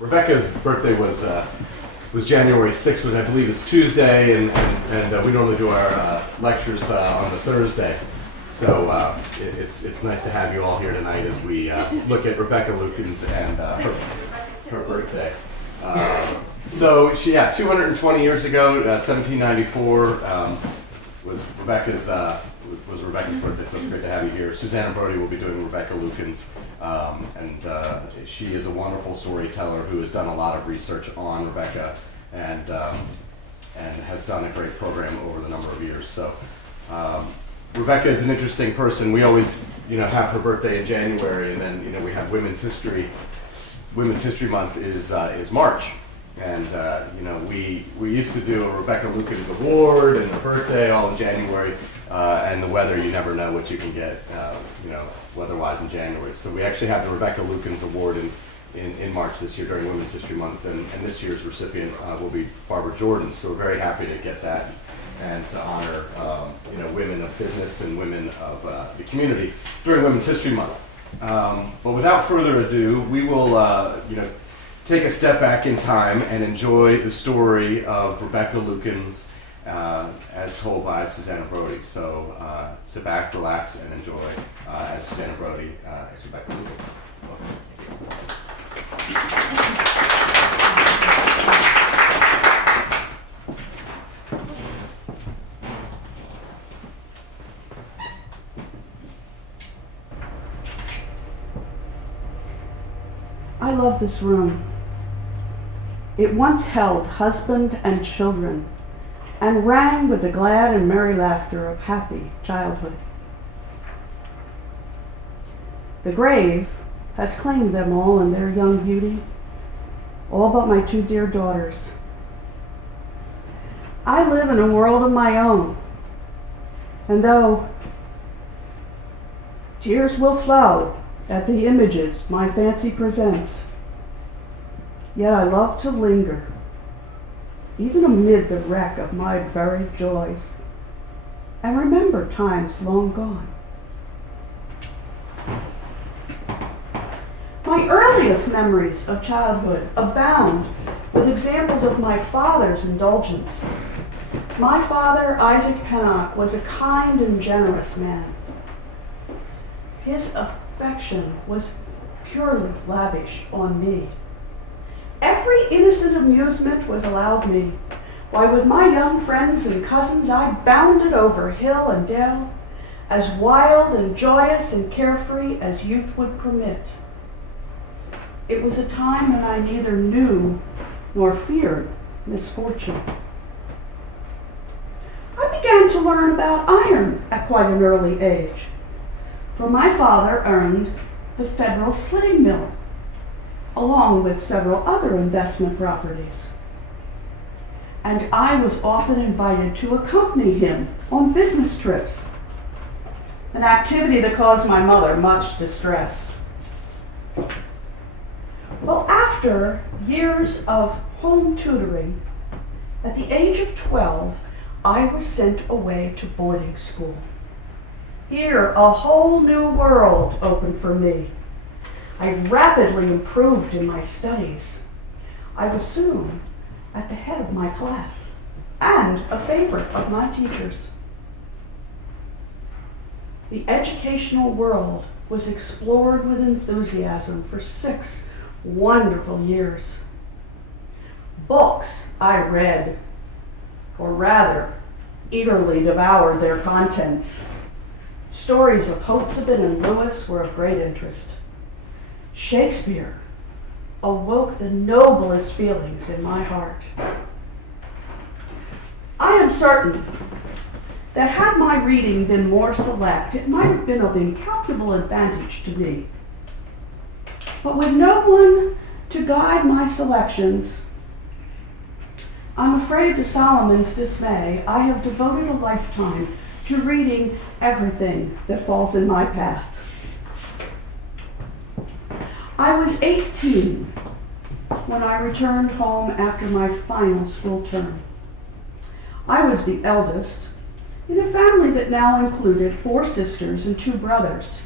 Rebecca's birthday was January 6th, which I believe is Tuesday, and we normally do our lectures on the Thursday. So it's nice to have you all here tonight as we look at Rebecca Lukens and her birthday. So she, 220 years ago, 1794 was Rebecca's birthday. So it's great to have you here. Susannah Brody will be doing Rebecca Lukens, and she is a wonderful storyteller who has done a lot of research on Rebecca and has done a great program over the number of years. So Rebecca is an interesting person. We always, have her birthday in January, and then we have Women's History. Women's History Month is March, and we used to do a Rebecca Lukens Award and her birthday all in January, and the weather, you never know what you can get, weather-wise in January. So we actually have the Rebecca Lukens Award in March this year during Women's History Month, and this year's recipient will be Barbara Jordan. So we're very happy to get that and to honor women of business and women of the community during Women's History Month. But without further ado, we will take a step back in time and enjoy the story of Rebecca Lukens as told by Susannah Brody. So sit back, relax, and enjoy as Susannah Brody as Rebecca Lukens. I love this room. It once held husband and children and rang with the glad and merry laughter of happy childhood. The grave has claimed them all in their young beauty, all but my two dear daughters. I live in a world of my own, and though tears will flow at the images my fancy presents, yet I love to linger, even amid the wreck of my buried joys, and remember times long gone. My earliest memories of childhood abound with examples of my father's indulgence. My father, Isaac Pennock, was a kind and generous man. His affection was purely lavish on me. Every innocent amusement was allowed me. Why, with my young friends and cousins, I bounded over hill and dale, as wild and joyous and carefree as youth would permit. It was a time when I neither knew nor feared misfortune. I began to learn about iron at quite an early age, for my father owned the Federal Slitting Mill, along with several other investment properties. And I was often invited to accompany him on business trips, an activity that caused my mother much distress. Well, after years of home tutoring, at the age of 12, I was sent away to boarding school. Here, a whole new world opened for me. I rapidly improved in my studies. I was soon at the head of my class and a favorite of my teachers. The educational world was explored with enthusiasm for 6 wonderful years. Books I read, or rather, eagerly devoured their contents. Stories of Hotzeban and Lewis were of great interest. Shakespeare awoke the noblest feelings in my heart. I am certain that had my reading been more select, it might have been of incalculable advantage to me. But with no one to guide my selections, I'm afraid to Solomon's dismay, I have devoted a lifetime to reading everything that falls in my path. I was 18 when I returned home after my final school term. I was the eldest in a family that now included 4 sisters and 2 brothers.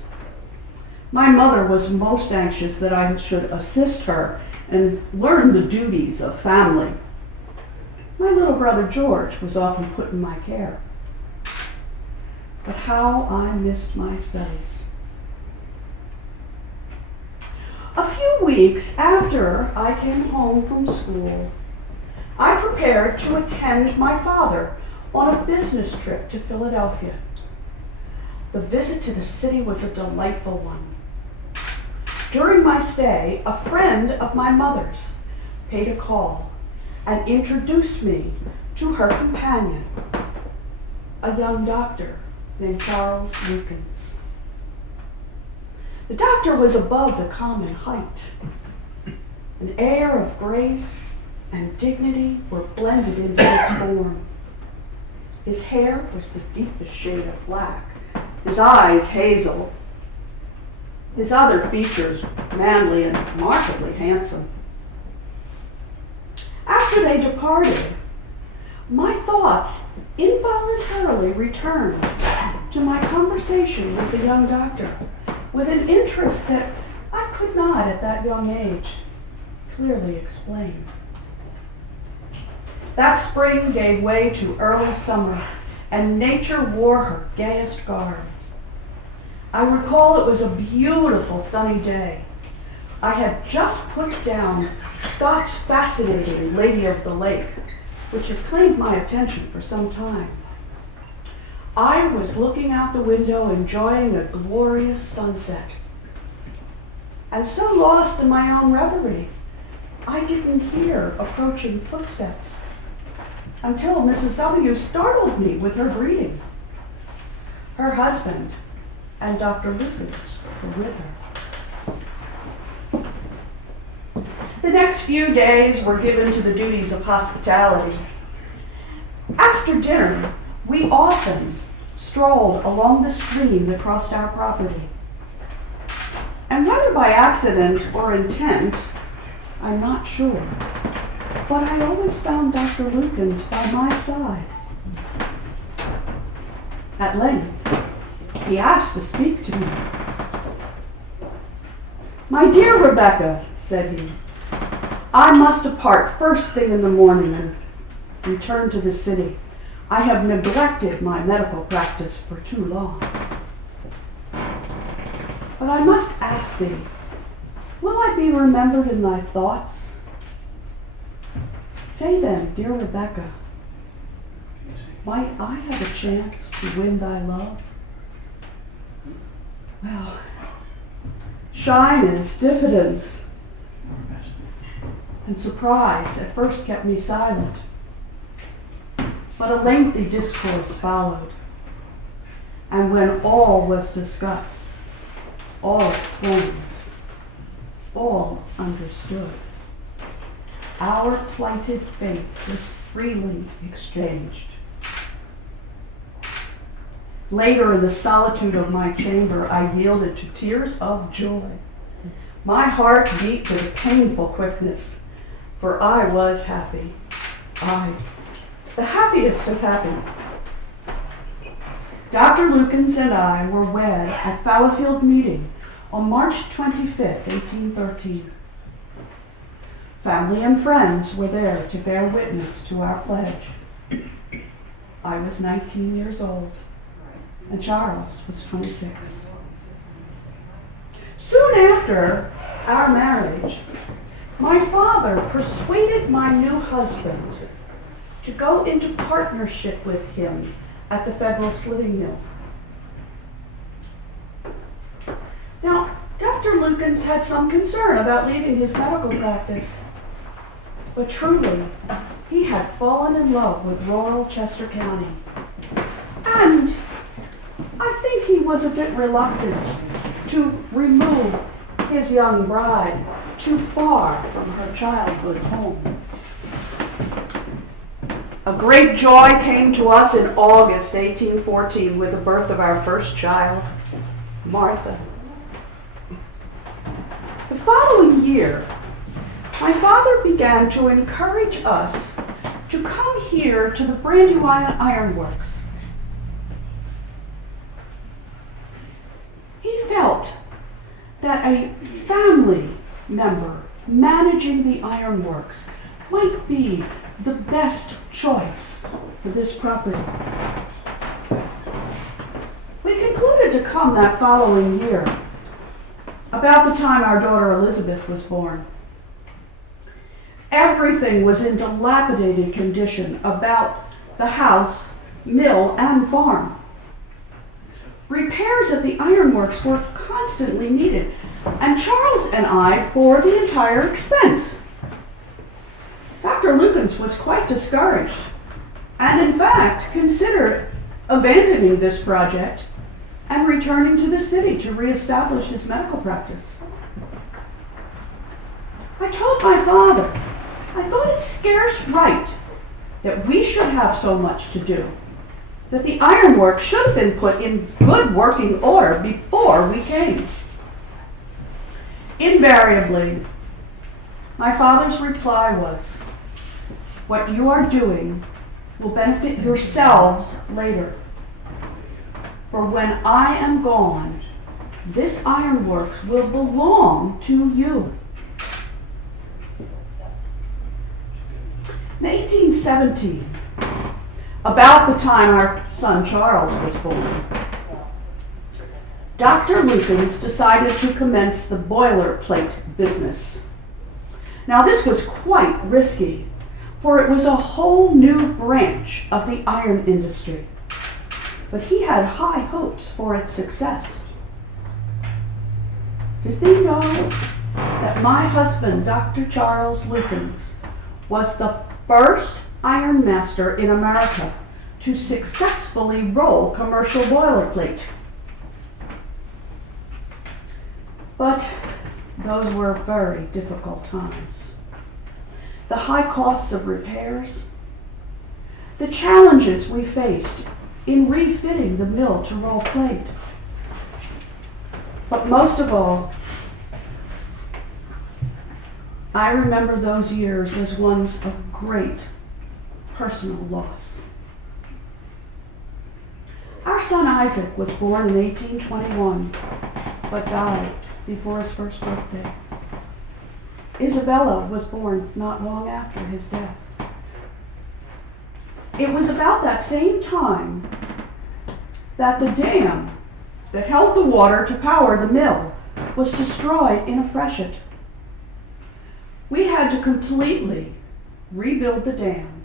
My mother was most anxious that I should assist her and learn the duties of family. My little brother George was often put in my care. But how I missed my studies. A few weeks after I came home from school, I prepared to attend my father on a business trip to Philadelphia. The visit to the city was a delightful one. During my stay, a friend of my mother's paid a call and introduced me to her companion, a young doctor named Charles Lukens. The doctor was above the common height. An air of grace and dignity were blended into his form. His hair was the deepest shade of black, his eyes hazel, his other features manly and markedly handsome. After they departed, my thoughts involuntarily returned to my conversation with the young doctor with an interest that I could not at that young age clearly explain. That spring gave way to early summer, and nature wore her gayest garb. I recall it was a beautiful sunny day. I had just put down Scott's fascinating Lady of the Lake, which had claimed my attention for some time. I was looking out the window, enjoying a glorious sunset. And so lost in my own reverie, I didn't hear approaching footsteps until Mrs. W. startled me with her greeting. Her husband and Dr. Lukens were with her. The next few days were given to the duties of hospitality. After dinner, we often strolled along the stream that crossed our property. And whether by accident or intent, I'm not sure, but I always found Dr. Lukens by my side. At length, he asked to speak to me. "My dear Rebecca," said he, "I must depart first thing in the morning and return to the city. I have neglected my medical practice for too long. But I must ask thee, will I be remembered in thy thoughts? Say then, dear Rebecca, might I have a chance to win thy love?" Well, shyness, diffidence, and surprise at first kept me silent. But a lengthy discourse followed, and when all was discussed, all explained, all understood, our plighted faith was freely exchanged. Later, in the solitude of my chamber, I yielded to tears of joy. My heart beat with a painful quickness, for I was happy. I, the happiest of happy. Dr. Lukens and I were wed at Fallowfield Meeting on March 25th, 1813. Family and friends were there to bear witness to our pledge. I was 19 years old, and Charles was 26. Soon after our marriage, my father persuaded my new husband to go into partnership with him at the Federal Slitting Mill. Now, Dr. Lukens had some concern about leaving his medical practice, but truly, he had fallen in love with rural Chester County. And I think he was a bit reluctant to remove his young bride too far from her childhood home. A great joy came to us in August 1814 with the birth of our first child, Martha. The following year, my father began to encourage us to come here to the Brandywine Iron Works. He felt that a family member managing the ironworks might be the best choice for this property. We concluded to come that following year, about the time our daughter Elizabeth was born. Everything was in dilapidated condition about the house, mill, and farm. Repairs at the ironworks were constantly needed, and Charles and I bore the entire expense. Dr. Lukens was quite discouraged, and in fact considered abandoning this project and returning to the city to reestablish his medical practice. I told my father I thought it scarce right that we should have so much to do, that the ironworks should have been put in good working order before we came. Invariably, my father's reply was, "What you are doing will benefit yourselves later. For when I am gone, this ironworks will belong to you." In 1817, about the time our son Charles was born, Dr. Lukens decided to commence the boilerplate business. Now this was quite risky, for it was a whole new branch of the iron industry, but he had high hopes for its success. Does he know that my husband, Dr. Charles Lukens, was the first iron master in America to successfully roll commercial boilerplate? But those were very difficult times. The high costs of repairs, the challenges we faced in refitting the mill to roll plate, but most of all, I remember those years as ones of great personal loss. Our son Isaac was born in 1821, but died before his first birthday. Isabella was born not long after his death. It was about that same time that the dam that held the water to power the mill was destroyed in a freshet. We had to completely rebuild the dam.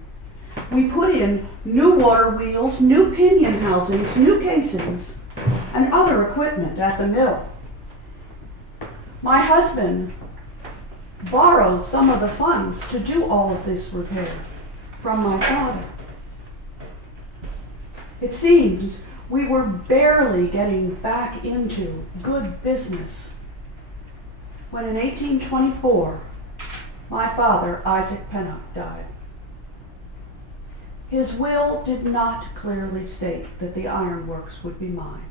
We put in new water wheels, new pinion housings, new casings, and other equipment at the mill. My husband borrowed some of the funds to do all of this repair from my father. It seems we were barely getting back into good business when in 1824, my father, Isaac Pennock, died. His will did not clearly state that the ironworks would be mine.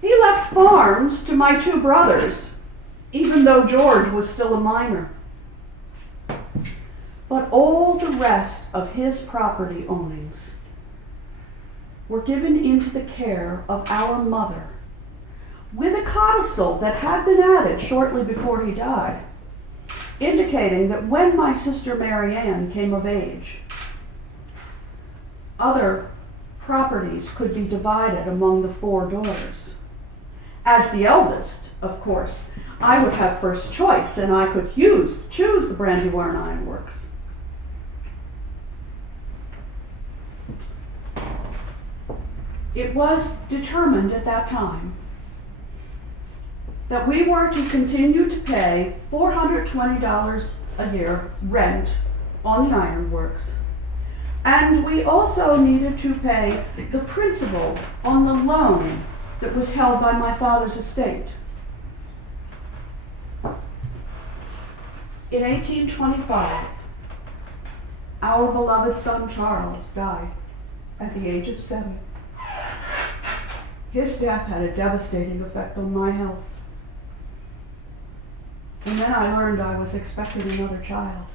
He left farms to my two brothers, even though George was still a minor. But all the rest of his property ownings were given into the care of our mother, with a codicil that had been added shortly before he died, indicating that when my sister Mary Ann came of age, other properties could be divided among the four daughters. As the eldest, of course, I would have first choice, and I could choose the Brandywine Iron Works. It was determined at that time that we were to continue to pay $420 a year rent on the ironworks, and we also needed to pay the principal on the loan that was held by my father's estate. In 1825, our beloved son Charles died at the age of 7. His death had a devastating effect on my health. And then I learned I was expecting another child.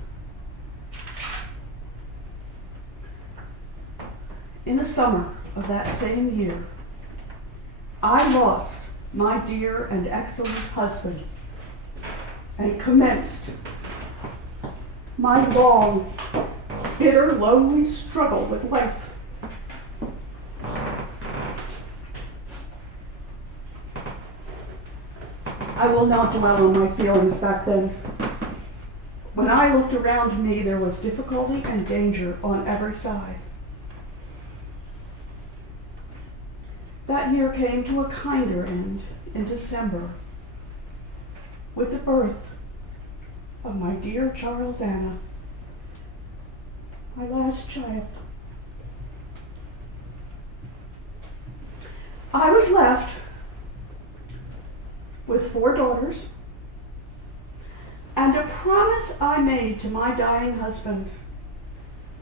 In the summer of that same year, I lost my dear and excellent husband and commenced my long, bitter, lonely struggle with life. I will not dwell on my feelings back then. When I looked around me, there was difficulty and danger on every side. That year came to a kinder end in December with the birth of my dear Charles Anna, my last child. I was left with 4 daughters and a promise I made to my dying husband.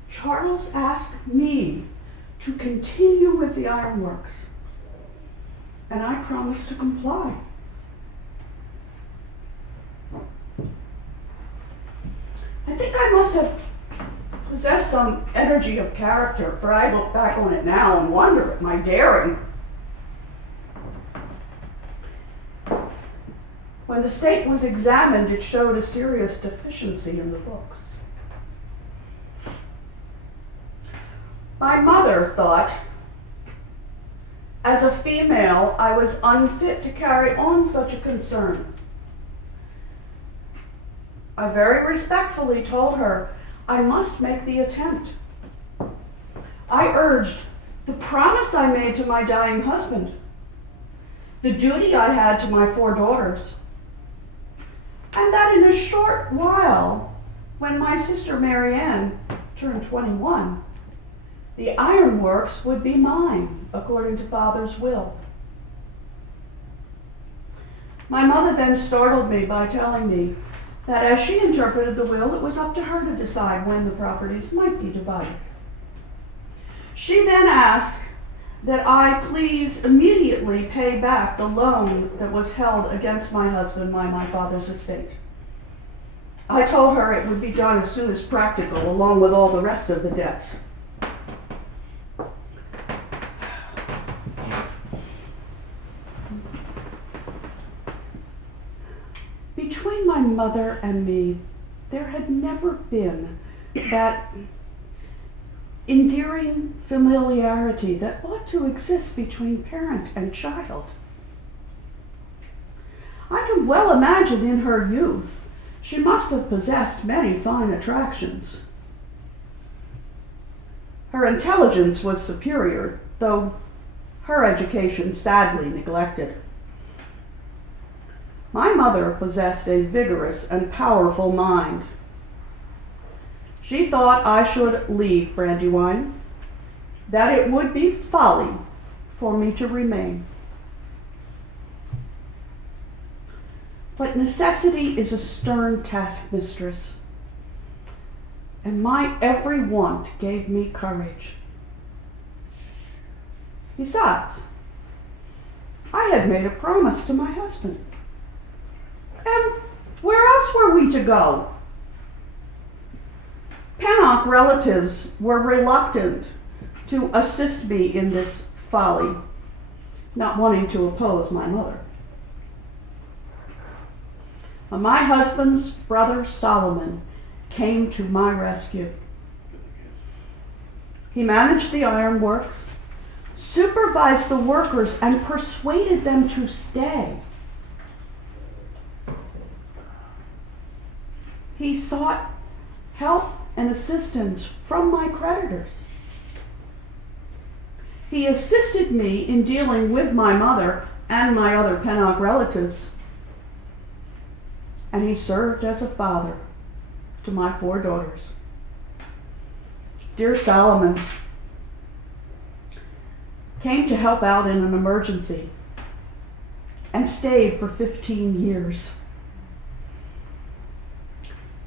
Charles asked me to continue with the ironworks, and I promised to comply. I think I must have possessed some energy of character, for I look back on it now and wonder at my daring. When the state was examined, it showed a serious deficiency in the books. My mother thought, as a female, I was unfit to carry on such a concern. I very respectfully told her I must make the attempt. I urged the promise I made to my dying husband, the duty I had to my 4 daughters, and that in a short while, when my sister Mary Ann turned 21, the ironworks would be mine, according to Father's will. My mother then startled me by telling me that as she interpreted the will, it was up to her to decide when the properties might be divided. She then asked that I please immediately pay back the loan that was held against my husband by my father's estate. I told her it would be done as soon as practical, along with all the rest of the debts. Between my mother and me, there had never been that endearing familiarity that ought to exist between parent and child. I can well imagine in her youth she must have possessed many fine attractions. Her intelligence was superior, though her education sadly neglected. My mother possessed a vigorous and powerful mind. She thought I should leave Brandywine, that it would be folly for me to remain. But necessity is a stern taskmistress, and my every want gave me courage. Besides, I had made a promise to my husband. And where else were we to go? Pennock relatives were reluctant to assist me in this folly, not wanting to oppose my mother. My husband's brother Solomon came to my rescue. He managed the ironworks, supervised the workers, and persuaded them to stay. He sought help and assistance from my creditors. He assisted me in dealing with my mother and my other Pennock relatives. And he served as a father to my 4 daughters. Dear Solomon came to help out in an emergency and stayed for 15 years.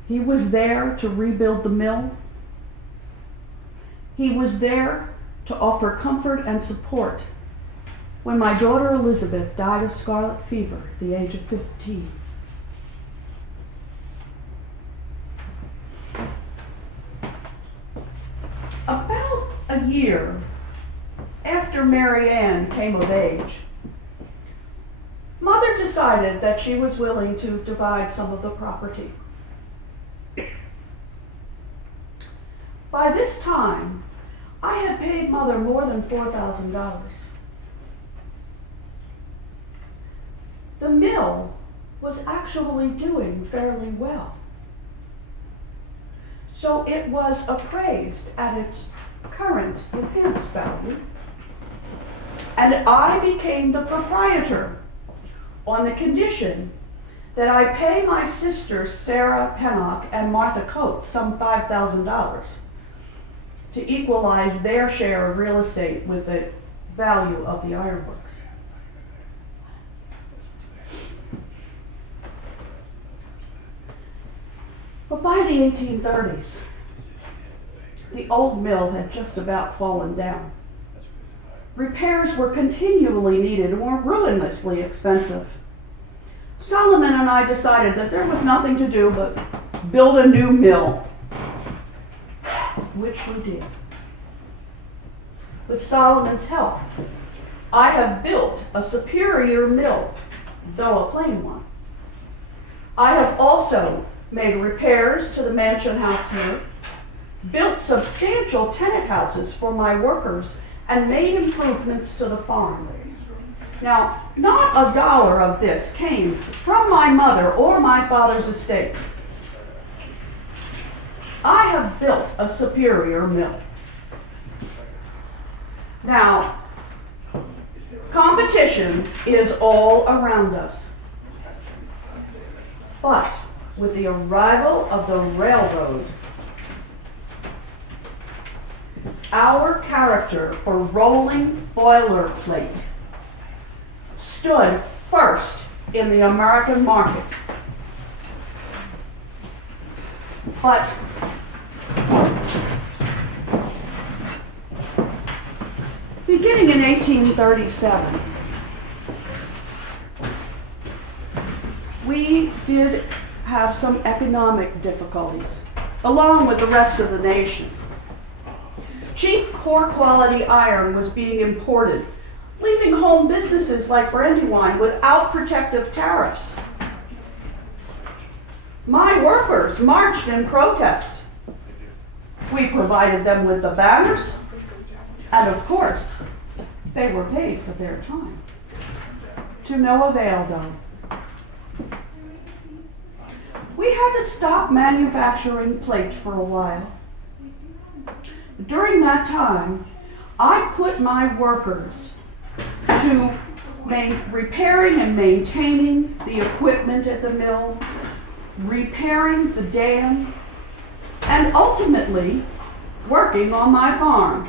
He was there to rebuild the mill. He was there to offer comfort and support when my daughter Elizabeth died of scarlet fever at the age of 15. About a year after Mary Ann came of age, Mother decided that she was willing to divide some of the property. By this time, I had paid Mother more than $4,000. The mill was actually doing fairly well. So it was appraised at its current enhanced value, and I became the proprietor on the condition that I pay my sisters Sarah Pennock and Martha Coates some $5,000 to equalize their share of real estate with the value of the ironworks. But by the 1830s, the old mill had just about fallen down. Repairs were continually needed and were ruinously expensive. Solomon and I decided that there was nothing to do but build a new mill, which we did. With Solomon's help, I have built a superior mill, though a plain one. I have also made repairs to the mansion house here, built substantial tenant houses for my workers, and made improvements to the farm. Now, not a dollar of this came from my mother or my father's estate. I have built a superior mill. Now, competition is all around us. But with the arrival of the railroad, our character for rolling boilerplate stood first in the American market. But beginning in 1837, we did have some economic difficulties, along with the rest of the nation. Cheap, poor quality iron was being imported, leaving home businesses like Brandywine without protective tariffs. My workers marched in protest. We provided them with the banners, and of course, they were paid for their time. To no avail, though. We had to stop manufacturing plate for a while. During that time, I put my workers to repairing and maintaining the equipment at the mill, repairing the dam, and ultimately working on my farm.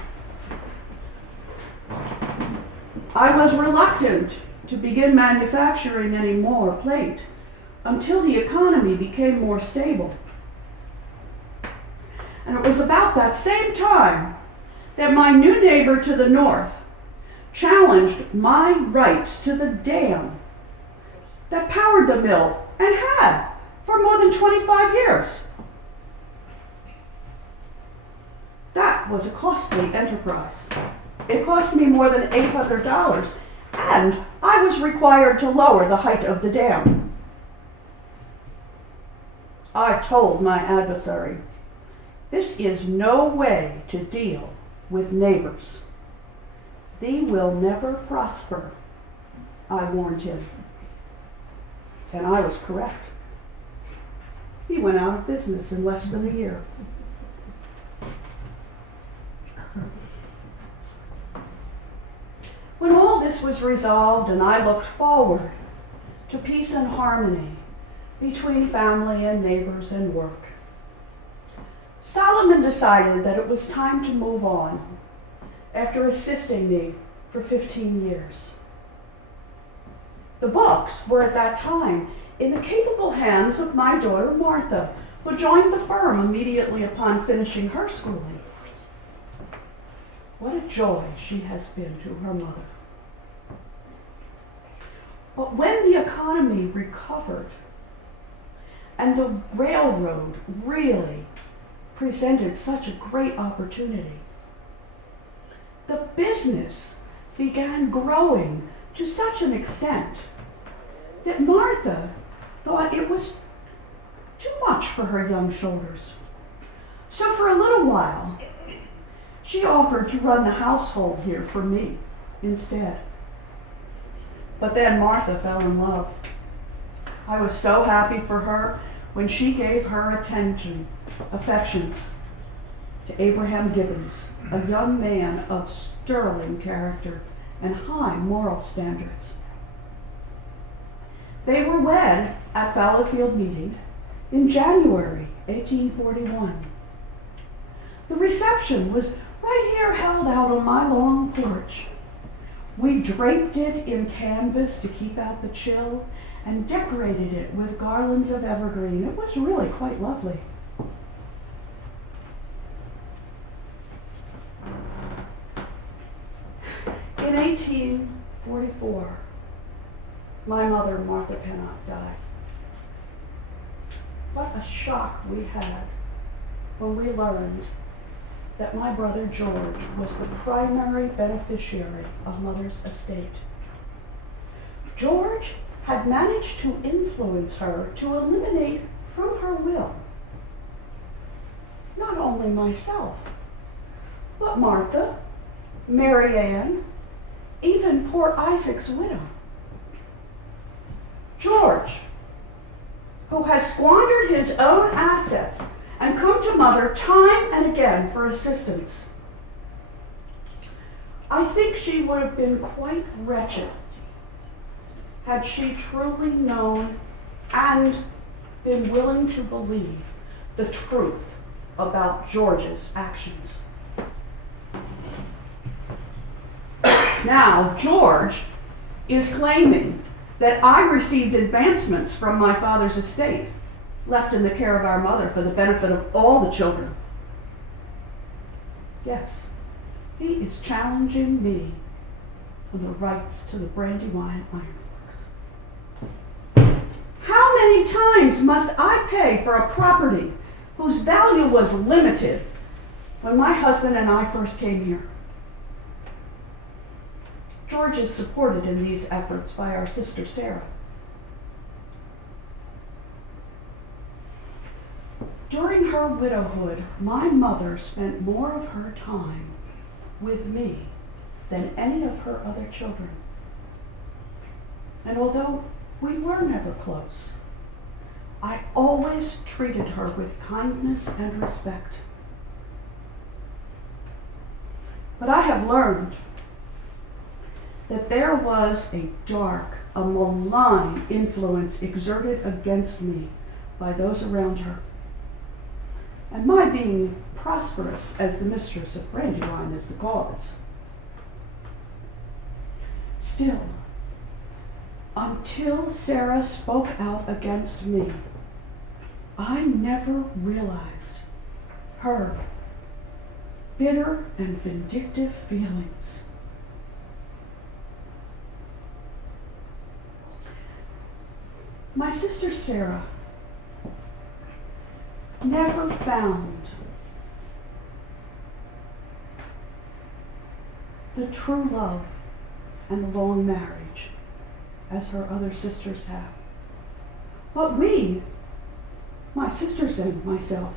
I was reluctant to begin manufacturing any more plate until the economy became more stable. And it was about that same time that my new neighbor to the north challenged my rights to the dam that powered the mill and had for more than 25 years. That was a costly enterprise. It cost me more than $800, and I was required to lower the height of the dam. I told my adversary, "This is no way to deal with neighbors. Thee will never prosper," I warned him. And I was correct. He went out of business in less than a year. When all this was resolved and I looked forward to peace and harmony between family and neighbors and work, Solomon decided that it was time to move on after assisting me for 15 years. The books were at that time in the capable hands of my daughter Martha, who joined the firm immediately upon finishing her schooling. What a joy she has been to her mother. But when the economy recovered and the railroad really presented such a great opportunity, the business began growing to such an extent that Martha thought it was too much for her young shoulders. So for a little while, she offered to run the household here for me instead. But then Martha fell in love. I was so happy for her when she gave her affections to Abraham Gibbons, a young man of sterling character and high moral standards. They were wed at Fallowfield Meeting in January 1841. The reception was right here held out on my long porch. We draped it in canvas to keep out the chill and decorated it with garlands of evergreen. It was really quite lovely. In 1844, my mother, Martha Pennock, died. What a shock we had when we learned that my brother George was the primary beneficiary of Mother's estate. George had managed to influence her to eliminate from her will not only myself, but Martha, Mary Ann, even poor Isaac's widow. George, who has squandered his own assets and come to Mother time and again for assistance. I think she would have been quite wretched had she truly known and been willing to believe the truth about George's actions. Now, George is claiming that I received advancements from my father's estate, left in the care of our mother for the benefit of all the children. Yes, he is challenging me on the rights to the Brandywine Ironworks. How many times must I pay for a property whose value was limited when my husband and I first came here? George is supported in these efforts by our sister Sarah. During her widowhood, my mother spent more of her time with me than any of her other children. And although we were never close, I always treated her with kindness and respect. But I have learned that there was a dark, a malign influence exerted against me by those around her. And my being prosperous as the mistress of Brandywine is the cause. Still, until Sarah spoke out against me, I never realized her bitter and vindictive feelings. My sister Sarah never found the true love and the long marriage as her other sisters have. But we, my sisters and myself,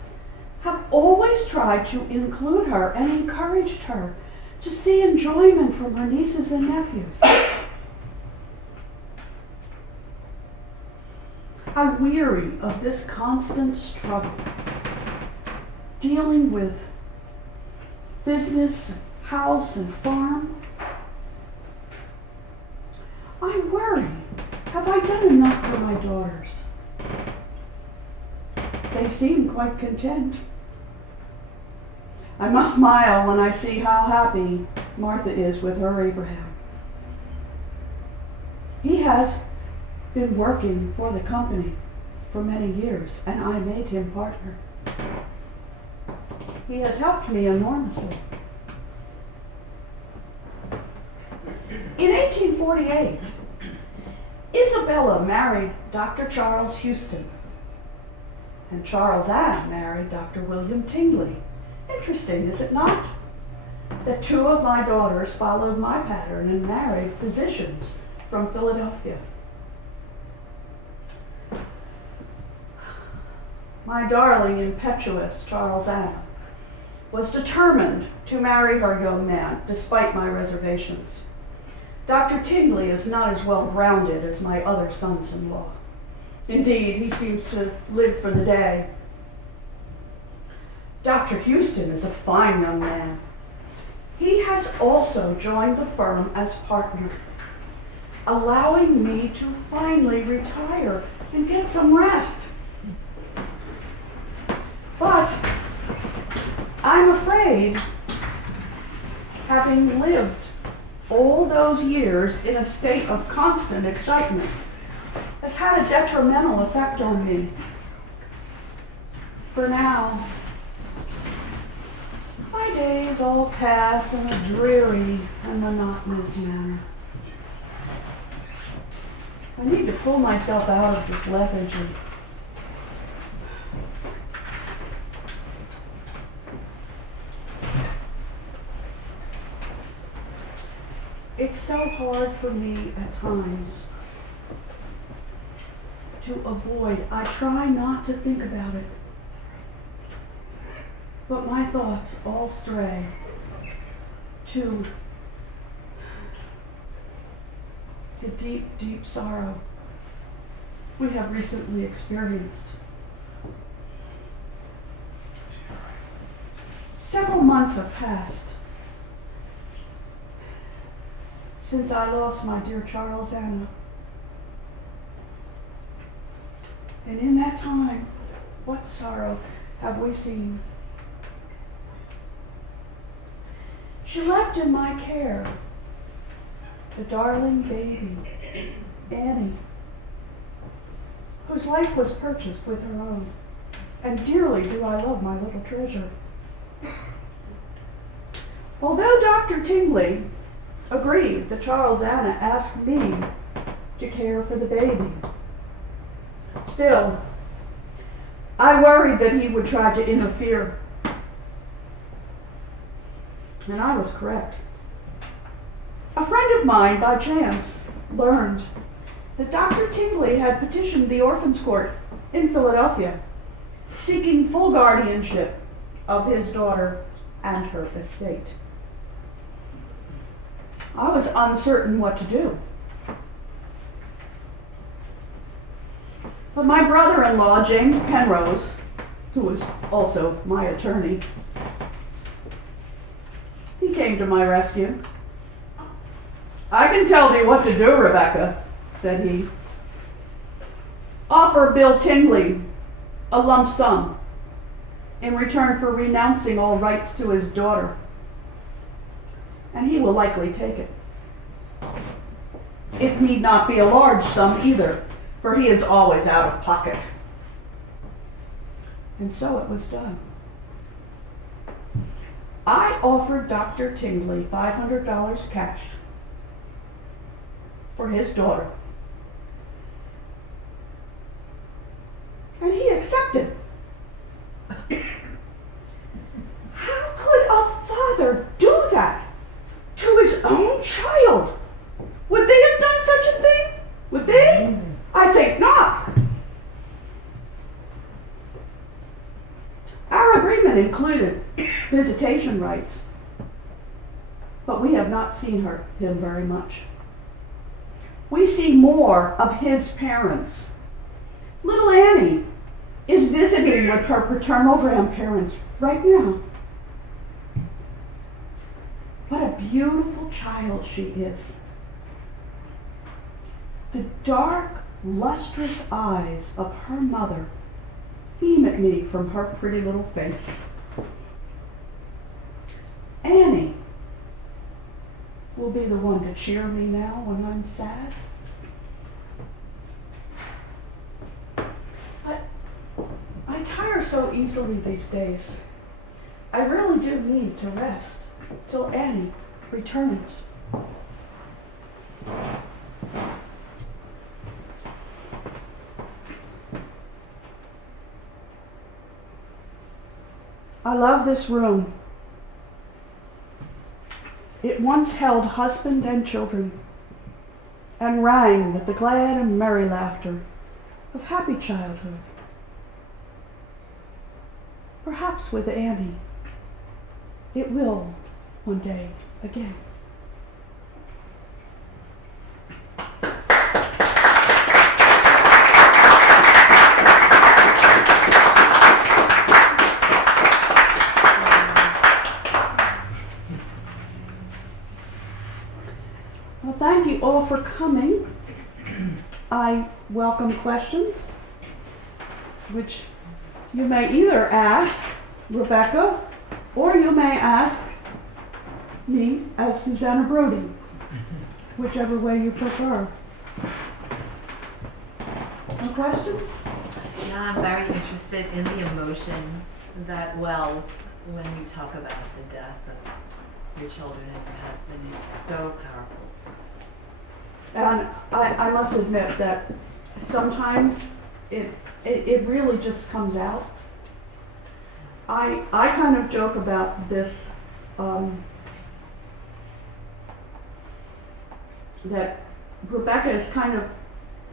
have always tried to include her and encouraged her to see enjoyment from her nieces and nephews. I weary of this constant struggle, dealing with business, house, and farm. I worry, have I done enough for my daughters? They seem quite content. I must smile when I see how happy Martha is with her Abraham. He has been working for the company for many years, and I made him partner. He has helped me enormously. In 1848, Isabella married Dr. Charles Houston, and Charles Ann married Dr. William Tingley. Interesting, is it not? That two of my daughters followed my pattern and married physicians from Philadelphia. my darling, impetuous Charles Anna, was determined to marry her young man, despite my reservations. Dr. Tingley is not as well-grounded as my other sons-in-law. Indeed, he seems to live for the day. Dr. Houston is a fine young man. He has also joined the firm as partner, allowing me to finally retire and get some rest. But I'm afraid, having lived all those years in a state of constant excitement, has had a detrimental effect on me. For now, my days all pass in a dreary and monotonous manner. I need to pull myself out of this lethargy. It's so hard for me at times to avoid. I try not to think about it, but my thoughts all stray to the deep, deep sorrow we have recently experienced. Several months have passed since I lost my dear Charles Anna. And in that time, what sorrow have we seen? She left in my care the darling baby, Annie, whose life was purchased with her own. And dearly do I love my little treasure. Although Dr. Tingley agreed that Charles Anna asked me to care for the baby, still, I worried that he would try to interfere. And I was correct. A friend of mine, by chance, learned that Dr. Tingley had petitioned the Orphans Court in Philadelphia, seeking full guardianship of his daughter and her estate. I was uncertain what to do. But my brother-in-law, James Penrose, who was also my attorney, he came to my rescue. "I can tell thee what to do, Rebecca," said he. "Offer Bill Tingley a lump sum in return for renouncing all rights to his daughter, and he will likely take it. It need not be a large sum either, for he is always out of pocket." And so it was done. I offered Dr. Tingley $500 cash for his daughter, and he accepted. How could a father do that to his own child? Would they have done such a thing? Would they? I think not. Our agreement included visitation rights, but we have not seen him very much. We see more of his parents. Little Annie is visiting with her paternal grandparents right now. What a beautiful child she is. The dark, lustrous eyes of her mother beam at me from her pretty little face. Annie will be the one to cheer me now when I'm sad. I tire so easily these days. I really do need to rest till Annie returns. I love this room. It once held husband and children, and rang with the glad and merry laughter of happy childhood. perhaps with Annie, it will one day again. Well, thank you all for coming. I welcome questions, which you may either ask Rebecca or you may ask me as Susannah Brody, whichever way you prefer. No questions? Yeah, I'm very interested in the emotion that wells when you talk about the death of your children and your husband. It's so powerful. And I must admit that sometimes it really just comes out. I kind of joke about this, that Rebecca has kind of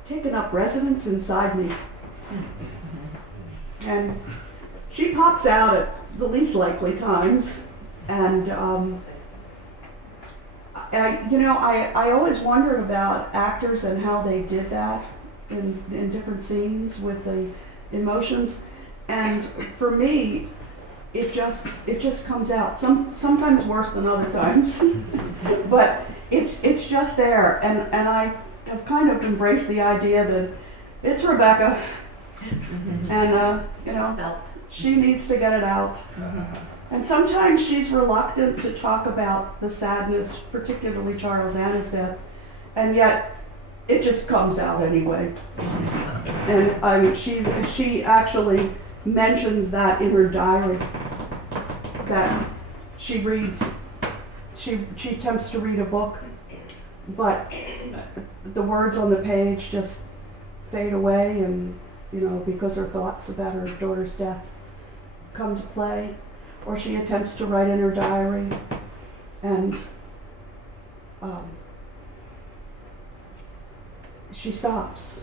taken up residence inside me. And she pops out at the least likely times, and I always wondered about actors and how they did that in different scenes with the emotions, and for me, it just comes out. Sometimes worse than other times, but it's just there, and I have kind of embraced the idea that it's Rebecca, and she needs to get it out. And sometimes she's reluctant to talk about the sadness, particularly Charles Anna's death, and yet it just comes out anyway. And I mean, she actually mentions that in her diary, that she reads, she attempts to read a book, but the words on the page just fade away, and because her thoughts about her daughter's death come to play. Or she attempts to write in her diary, and she stops,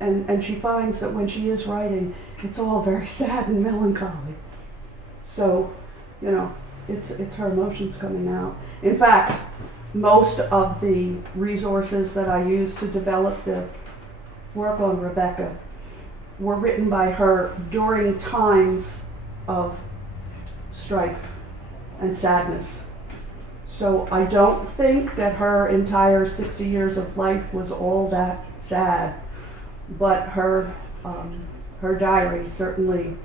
and she finds that when she is writing, it's all very sad and melancholy. So, it's her emotions coming out. In fact, most of the resources that I used to develop the work on Rebecca were written by her during times of strife and sadness. So I don't think that her entire 60 years of life was all that sad, but her diary, certainly,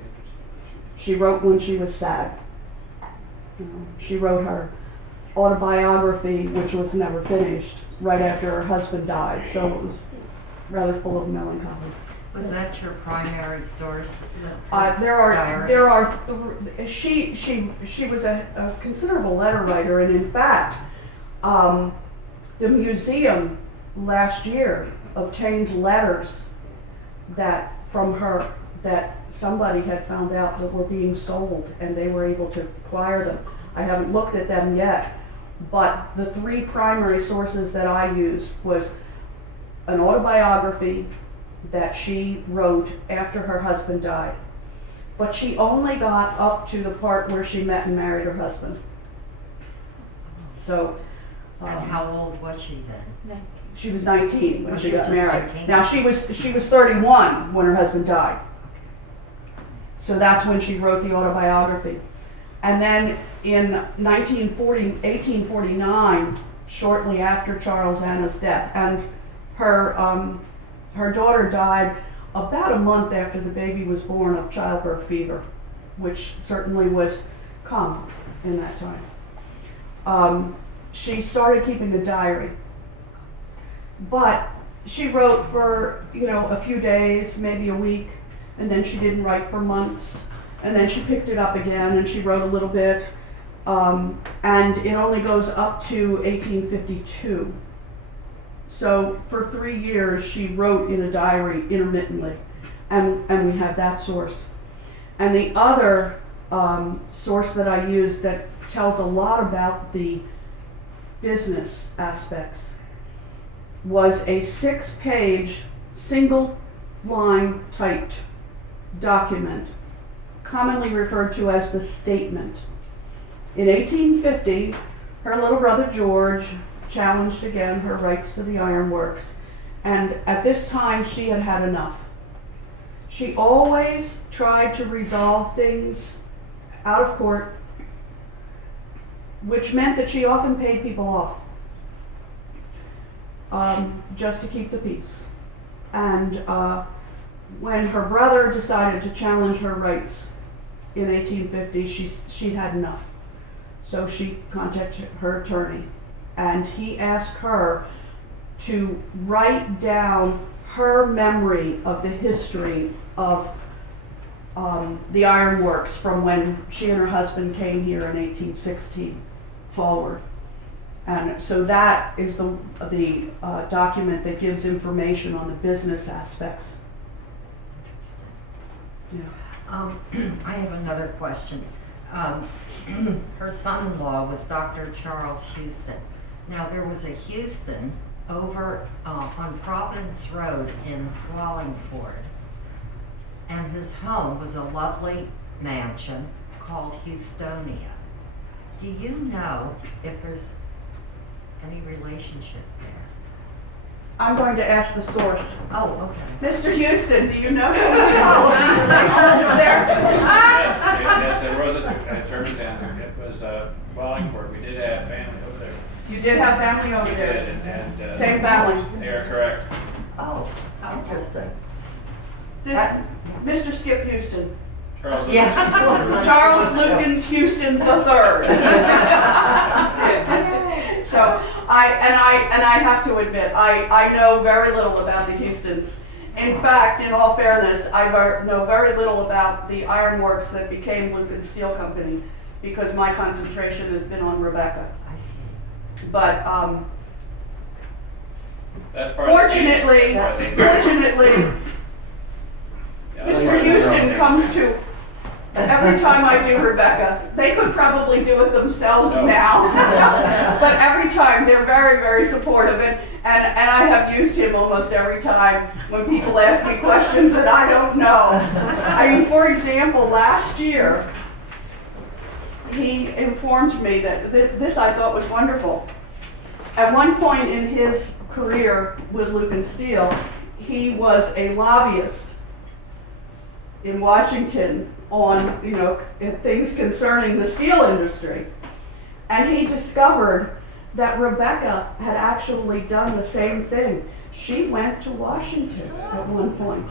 she wrote when she was sad. She wrote her autobiography, which was never finished, right after her husband died, so it was rather full of melancholy. Was that your primary source? She was a considerable letter writer, and in fact, the museum last year obtained letters from her that somebody had found out that were being sold, and they were able to acquire them. I haven't looked at them yet, but the three primary sources that I used was an autobiography that she wrote after her husband died. But she only got up to the part where she met and married her husband. So. And how old was she then? She was 19 when she got was married. 19. Now she was 31 when her husband died. So that's when she wrote the autobiography. And then in 1849, shortly after Charles Anna's death, and her daughter died about a month after the baby was born of childbirth fever, which certainly was common in that time. She started keeping a diary, but she wrote for a few days, maybe a week, and then she didn't write for months, and then she picked it up again and she wrote a little bit, and it only goes up to 1852. So for 3 years she wrote in a diary intermittently, and we have that source. And the other source that I use that tells a lot about the business aspects was a 6-page, single line typed document commonly referred to as the statement. In 1850, her little brother George challenged again her rights to the ironworks, and at this time she had had enough. She always tried to resolve things out of court, which meant that she often paid people off just to keep the peace. And when her brother decided to challenge her rights in 1850, she'd had enough. So she contacted her attorney, and he asked her to write down her memory of the history of the ironworks from when she and her husband came here in 1816 forward. And so that is the document that gives information on the business aspects. Yeah. I have another question. Her son-in-law was Dr. Charles Houston. Now, there was a Houston over on Providence Road in Wallingford, and his home was a lovely mansion called Houstonia. Do you know if there's any relationship there? I'm going to ask the source. Oh, okay. Mr. Houston, do you know? Yes, there was a church down. It was Wallingford. We did have family over there. You did have family over We there? did, and Same family? they are correct. Oh, interesting. Mr. Skip Houston. Charles. Yeah. Charles Lukens Houston III. So I have to admit, I know very little about the Houstons. In fact, in all fairness, I know very little about the ironworks that became Lukens Steel Company, because my concentration has been on Rebecca. I see. But That's part fortunately, Mr. Houston comes to every time I do Rebecca. They could probably do it themselves now, but every time they're very, very supportive, and I have used him almost every time when people ask me questions that I don't know. I mean, for example, last year he informed me that this I thought was wonderful. At one point in his career with Lukens Steel, he was a lobbyist in Washington on, things concerning the steel industry. And he discovered that Rebecca had actually done the same thing. She went to Washington at one point,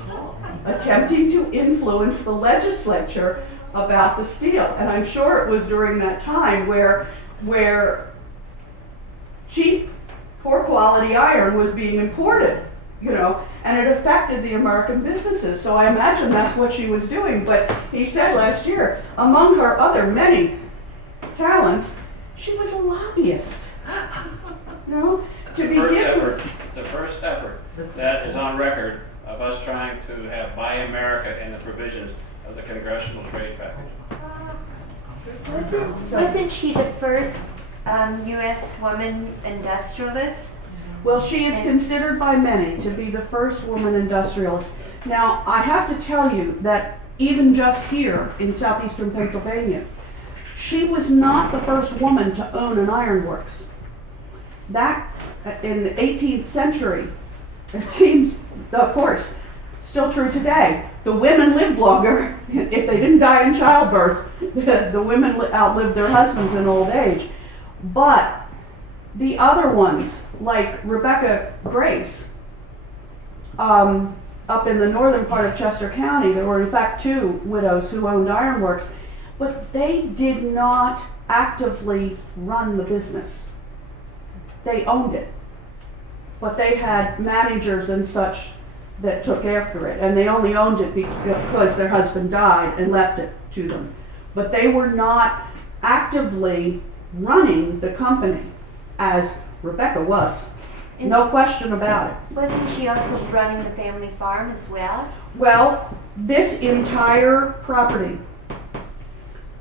attempting to influence the legislature about the steel. And I'm sure it was during that time where cheap, poor quality iron was being imported, and it affected the American businesses. So I imagine that's what she was doing. But he said last year, among her other many talents, she was a lobbyist. It's the first effort that is on record of us trying to have Buy America in the provisions of the Congressional Trade Package. Wasn't she the first U.S. woman industrialist? Well, she is considered by many to be the first woman industrialist. Now, I have to tell you that even just here in southeastern Pennsylvania, she was not the first woman to own an ironworks. That, in the 18th century, it seems, of course, still true today. The women lived longer. If they didn't die in childbirth, the women outlived their husbands in old age. But the other ones, like Rebecca Grace, up in the northern part of Chester County, there were in fact 2 widows who owned ironworks, but they did not actively run the business. They owned it, but they had managers and such that took after it, and they only owned it because their husband died and left it to them. But they were not actively running the company as Rebecca was. No question about it. Wasn't she also running the family farm as well? Well, this entire property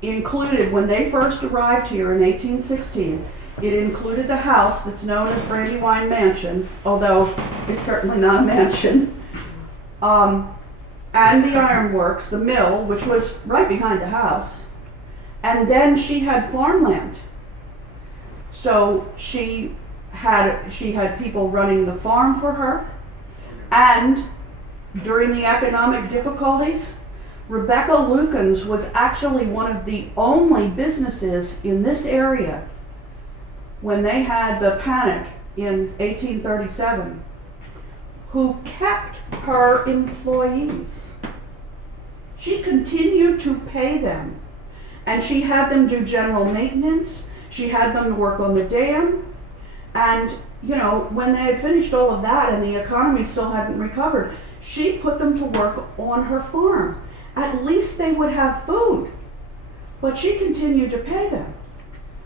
included, when they first arrived here in 1816, it included the house that's known as Brandywine Mansion, although it's certainly not a mansion. and the ironworks, the mill, which was right behind the house. And then she had farmland. So she had people running the farm for her. And during the economic difficulties, Rebecca Lukens was actually one of the only businesses in this area when they had the panic in 1837 who kept her employees. She continued to pay them, and she had them do general maintenance. She had them work on the dam, and you know, when they had finished all of that and the economy still hadn't recovered, she put them to work on her farm. At least they would have food, but she continued to pay them.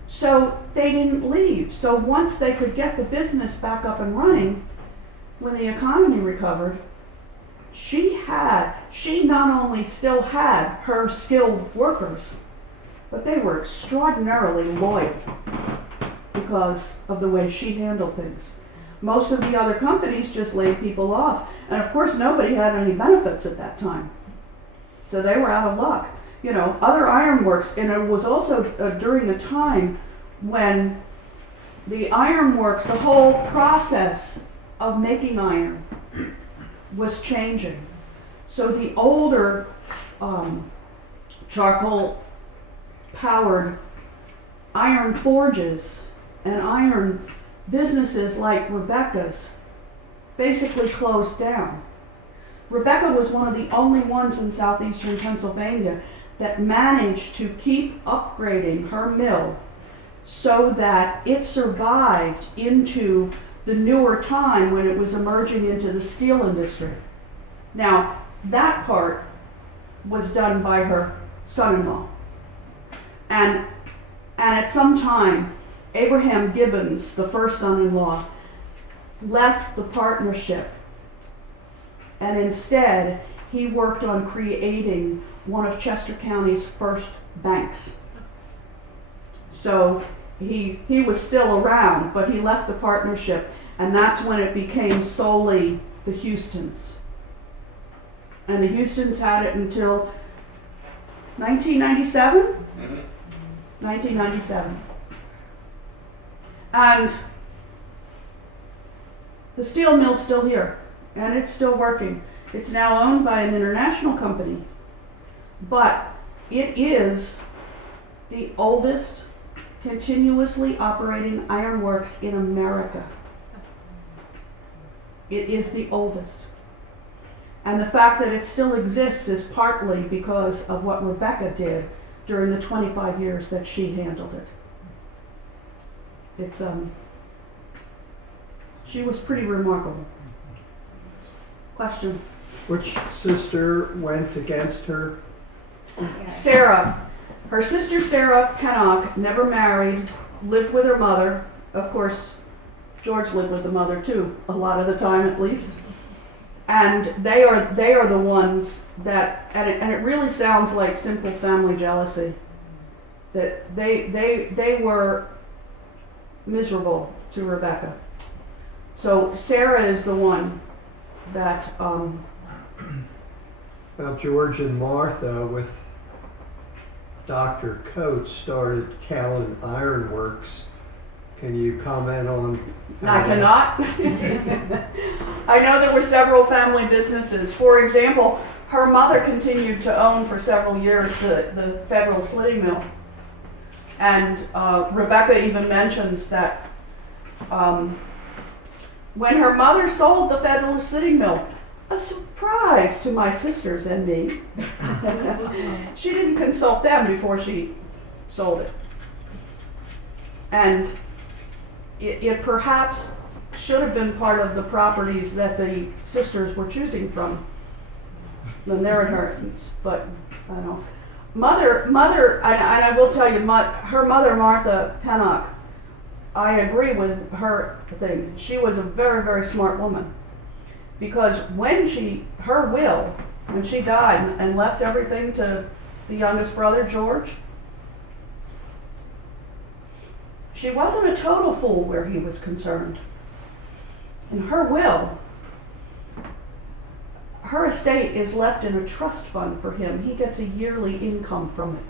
So they didn't leave. So once they could get the business back up and running, when the economy recovered, she not only still had her skilled workers, but they were extraordinarily loyal because of the way she handled things. Most of the other companies just laid people off, and of course nobody had any benefits at that time. So they were out of luck. You know, other ironworks, and it was also during the time when the ironworks, the whole process of making iron was changing. So the older charcoal-powered iron forges and iron businesses like Rebecca's basically closed down. Rebecca was one of the only ones in southeastern Pennsylvania that managed to keep upgrading her mill so that it survived into the newer time when it was emerging into the steel industry. Now, that part was done by her son-in-law. And at some time, Abraham Gibbons, the first son-in-law, left the partnership, and instead he worked on creating one of Chester County's first banks. So he was still around, but he left the partnership, and that's when it became solely the Houstons. And the Houstons had it until 1997? 1997. And the steel mill's still here, and it's still working. It's now owned by an international company, but it is the oldest continuously operating ironworks in America. It is the oldest. And the fact that it still exists is partly because of what Rebecca did during the 25 years that she handled it. She was pretty remarkable. Question? Which sister went against her? Sarah. Her sister Sarah Pennock never married, lived with her mother. Of course, George lived with the mother too, a lot of the time at least. And they are the ones that, and it really sounds like simple family jealousy, that they were miserable to Rebecca. So Sarah is the one that Well, George and Martha with Dr. Coates started Callan Ironworks. Can you comment on? I cannot. I know there were several family businesses. For example, her mother continued to own for several years the Federal Slitting Mill. And Rebecca even mentions that when her mother sold the Federal Slitting Mill, a surprise to my sisters and me, she didn't consult them before she sold it. And it perhaps should have been part of the properties that the sisters were choosing from in their inheritance, but I don't know. Mother, and I will tell you, her mother, Martha Pennock, I agree with her thing. She was a very, very smart woman, because when her will, when she died and left everything to the youngest brother, George, she wasn't a total fool where he was concerned. In her will, her estate is left in a trust fund for him. He gets a yearly income from it.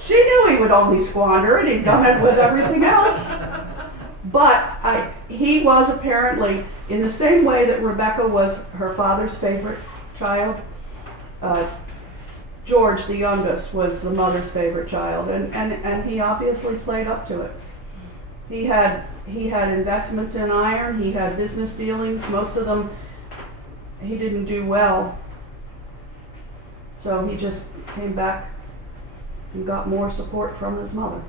She knew he would only squander it. He'd done it with everything else. But he was apparently, in the same way that Rebecca was her father's favorite child, George, the youngest, was the mother's favorite child, and he obviously played up to it. He had investments in iron, he had business dealings, most of them he didn't do well. So he just came back and got more support from his mother.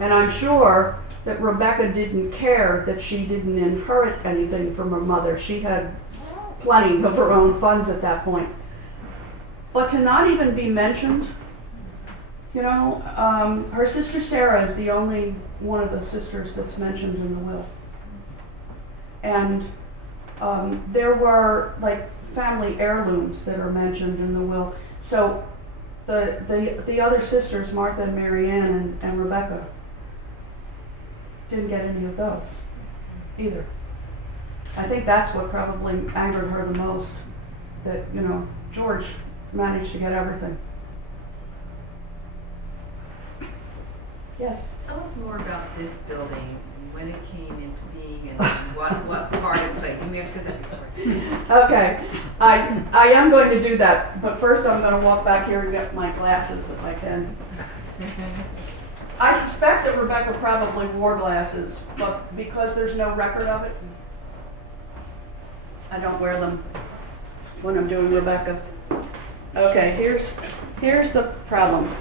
And I'm sure that Rebecca didn't care that she didn't inherit anything from her mother. She had plenty of her own funds at that point. But to not even be mentioned, you know, her sister Sarah is the only one of the sisters that's mentioned in the will. And there were like family heirlooms that are mentioned in the will. So the other sisters, Martha and Mary Ann and Rebecca, didn't get any of those either. I think that's what probably angered her the most, that, you know, George managed to get everything. Yes? Tell us more about this building, when it came into being, and what part it played. You may have said that before. Okay, I am going to do that, but first I'm going to walk back here and get my glasses if I can. I suspect that Rebecca probably wore glasses, but because there's no record of it, I don't wear them when I'm doing Rebecca. Okay, here's the problem.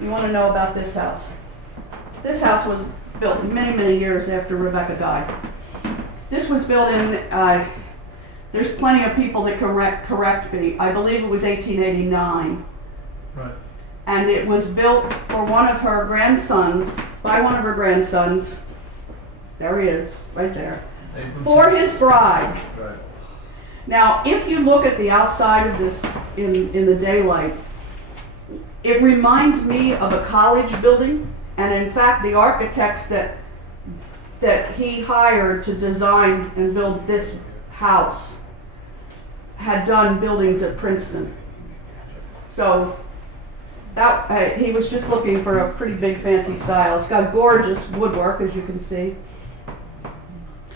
You want to know about this house. This house was built many, many years after Rebecca died. This was built in, there's plenty of people that correct me. I believe it was 1889. Right. And it was built for one of her grandsons, by one of her grandsons. There he is, right there. For his bride. Right. Now, if you look at the outside of this in the daylight, it reminds me of a college building. And in fact, the architects that he hired to design and build this house had done buildings at Princeton. So that he was just looking for a pretty big fancy style. It's got gorgeous woodwork, as you can see.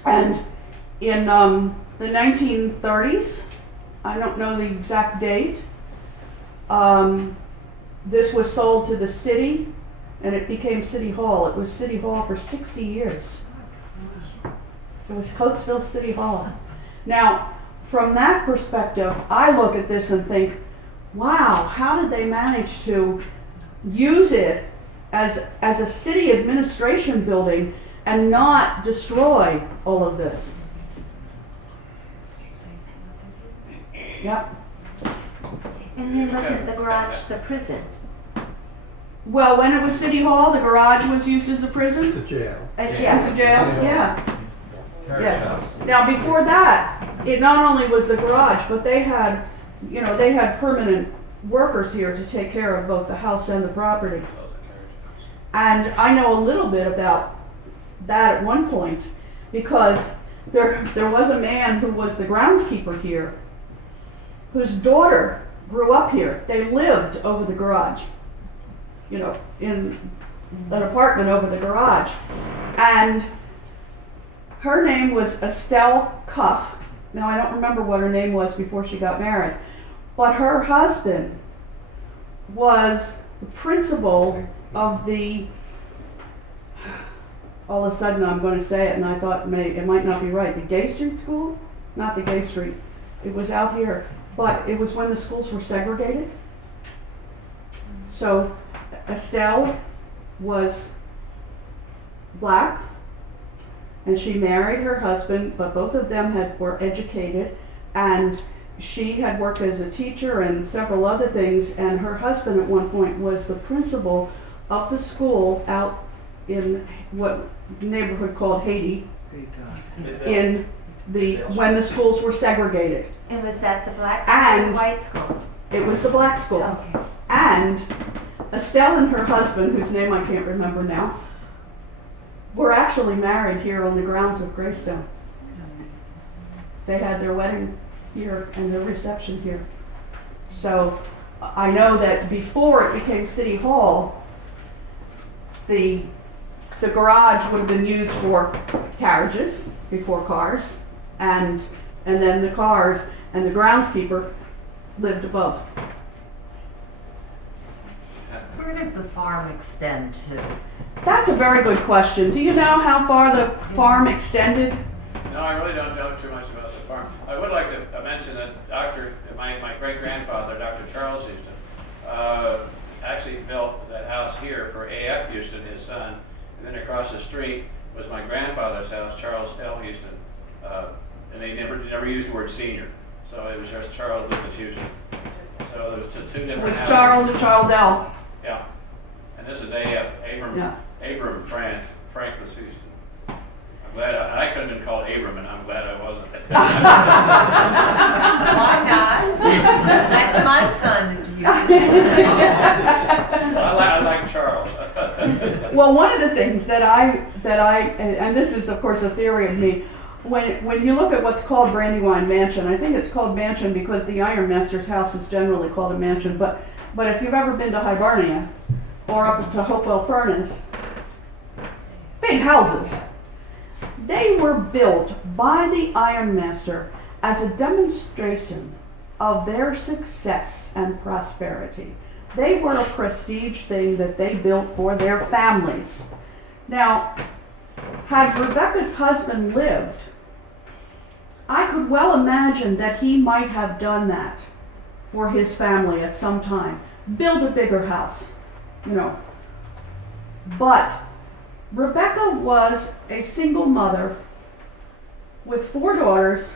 And in the 1930s, I don't know the exact date, this was sold to the city, and it became City Hall. It was City Hall for 60 years. It was Coatesville City Hall. Now, from that perspective, I look at this and think, wow, how did they manage to use it as a city administration building and not destroy all of this? Yep. And then wasn't the garage the prison? Well, when it was City Hall, the garage was used as a prison? The jail. A As a jail. jail? Yeah. Yes. Now, before that, it not only was the garage, but they had, you know, they had permanent workers here to take care of both the house and the property. And I know a little bit about that at one point, because there was a man who was the groundskeeper here, whose daughter grew up here. They lived over the garage, you know, in an apartment over the garage. And her name was Estelle Cuff. Now, I don't remember what her name was before she got married, but her husband was the principal of the, all of a sudden I'm going to say it, and I thought it might not be right, the Gay Street School? Not the Gay Street. It was out here, but it was when the schools were segregated. So Estelle was black, and she married her husband, but both of them were educated, and she had worked as a teacher and several other things, and her husband at one point was the principal of the school out in what neighborhood called Haiti, in when the schools were segregated. And was that the black school or the white school? It was the black school. Okay. And Estelle and her husband, whose name I can't remember now, were actually married here on the grounds of Greystone. They had their wedding here and their reception here. So I know that before it became City Hall, the garage would have been used for carriages before cars, and then the cars and the groundskeeper lived above. Where did the farm extend to? That's a very good question. Do you know how far the farm extended? No, I really don't know too much about the farm. I would like to mention that my great-grandfather, Dr. Charles Houston, actually built that house here for A.F. Houston, his son, and then across the street was my grandfather's house, Charles L. Houston, and they never used the word senior, so it was just Charles Lucas Houston. So there was two different It was houses. Charles and Charles L. Yeah, and this is A.F. Abram. Yeah. Abram Franklin Houston. I'm glad I could have been called Abram, and I'm glad I wasn't. Why not? That's my son, Mr. Houston. I like Charles. Well, one of the things that I and this is of course a theory of me, when you look at what's called Brandywine Mansion, I think it's called mansion because the ironmaster's house is generally called a mansion, but if you've ever been to Hibernia or up to Hopewell Furnace, big houses. They were built by the ironmaster as a demonstration of their success and prosperity. They were a prestige thing that they built for their families. Now, had Rebecca's husband lived, I could well imagine that he might have done that for his family at some time. Build a bigger house, you know. But Rebecca was a single mother with 4 daughters,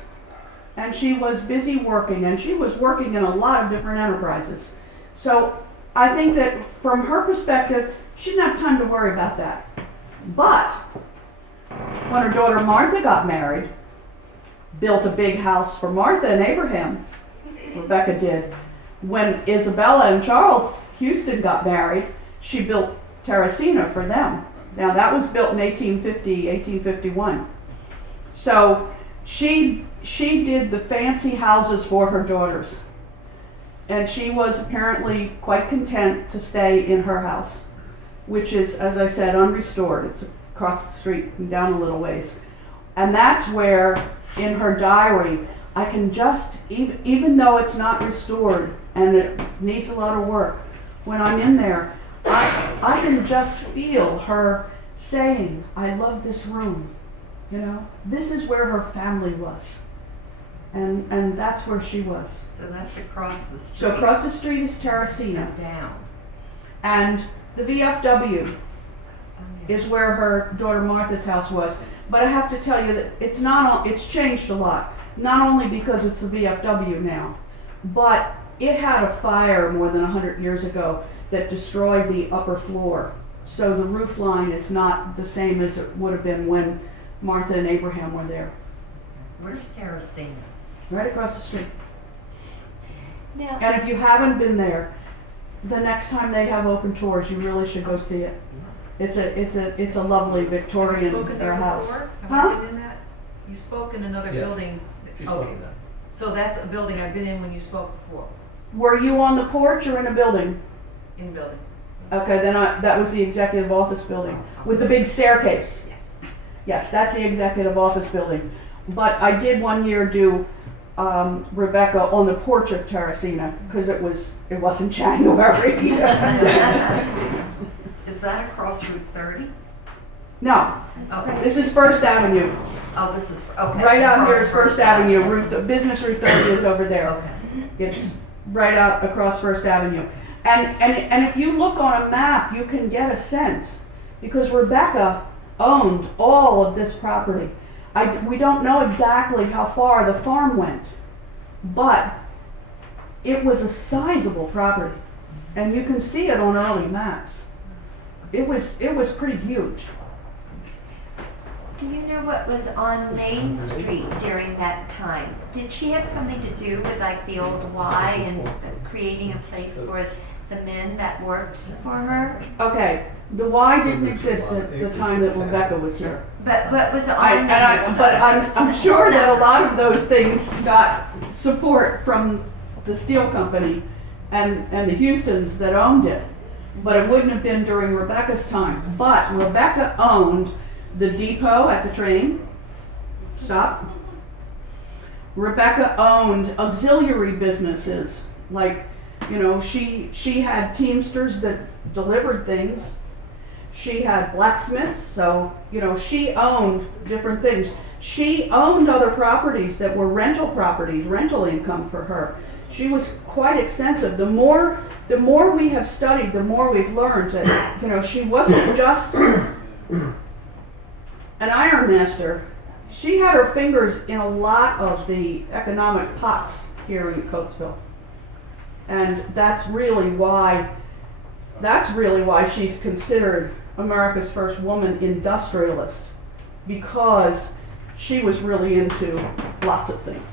and she was busy working, and she was working in a lot of different enterprises. So I think that from her perspective, she didn't have time to worry about that. But when her daughter Martha got married, built a big house for Martha and Abraham, Rebecca did. When Isabella and Charles Houston got married, she built Terracina for them. Now that was built in 1850, 1851. So she did the fancy houses for her daughters. And she was apparently quite content to stay in her house, which is, as I said, unrestored. It's across the street and down a little ways. And that's where, in her diary, I can just, even though it's not restored and it needs a lot of work, when I'm in there, I can just feel her saying, I love this room. You know, this is where her family was. And that's where she was. So that's across the street. So across the street is Terracina. And down. And the VFW is where her daughter Martha's house was. But I have to tell you that it's changed a lot. Not only because it's the VFW now, but it had a fire more than 100 years ago that destroyed the upper floor. So the roof line is not the same as it would have been when Martha and Abraham were there. Where's Terracina? Right across the street. Now, And if you haven't been there, the next time they have open tours, you really should go see it. It's a lovely Have you Victorian spoken there house. before? Have Huh? you been in that? You spoke in another Yes. building. She's Okay. spoken that. So that's a building I've been in when you spoke before, Were you on the porch or in a building? in building. Okay, then that was the executive office building with the big staircase. Yes. Yes, that's the executive office building. But I did one year do Rebecca on the porch of Terracina because it wasn't January. Is that across Route 30? No, Oh, this is First Avenue. oh, this is, okay. Right out here across is First Avenue. The business Route 30 is over there. Okay. It's right out across First Avenue. And if you look on a map, you can get a sense because Rebecca owned all of this property. We don't know exactly how far the farm went, but it was a sizable property, and you can see it on early maps. It was pretty huge. do you know what was on Main Street during that time? Did she have something to do with like the old Y and creating a place for the men that worked for her? Okay, The Y didn't exist at the time that Rebecca was here. But was on I'm sure that a lot of those things got support from the steel company and the Houstons that owned it. But it wouldn't have been during Rebecca's time. But Rebecca owned the depot at the train stop. Rebecca owned auxiliary businesses, like, you know, she had Teamsters that delivered things. She had blacksmiths, so, you know, she owned different things. She owned other properties that were rental properties, rental income for her. She was quite extensive. The more we have studied, the more we've learned that, you know, she wasn't just an iron master. She had her fingers in a lot of the economic pots here in Coatesville. And that's really why she's considered America's first woman industrialist, because she was really into lots of things.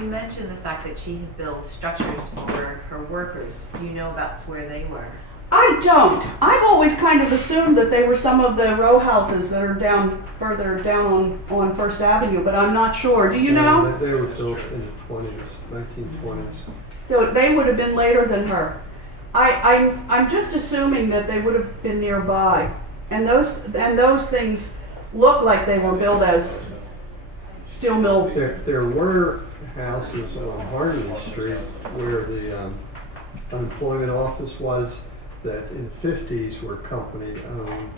You mentioned the fact that she had built structures for her workers. Do you know about where they were? I don't. I've always kind of assumed that they were some of the row houses that are further down on First Avenue, but I'm not sure. Do you know? They were built in the 1920s. So they would have been later than her. I'm just assuming that they would have been nearby, and those things look like they were built as steel mill. There were houses on Harmony Street where the unemployment office was, that in the 50s were company-owned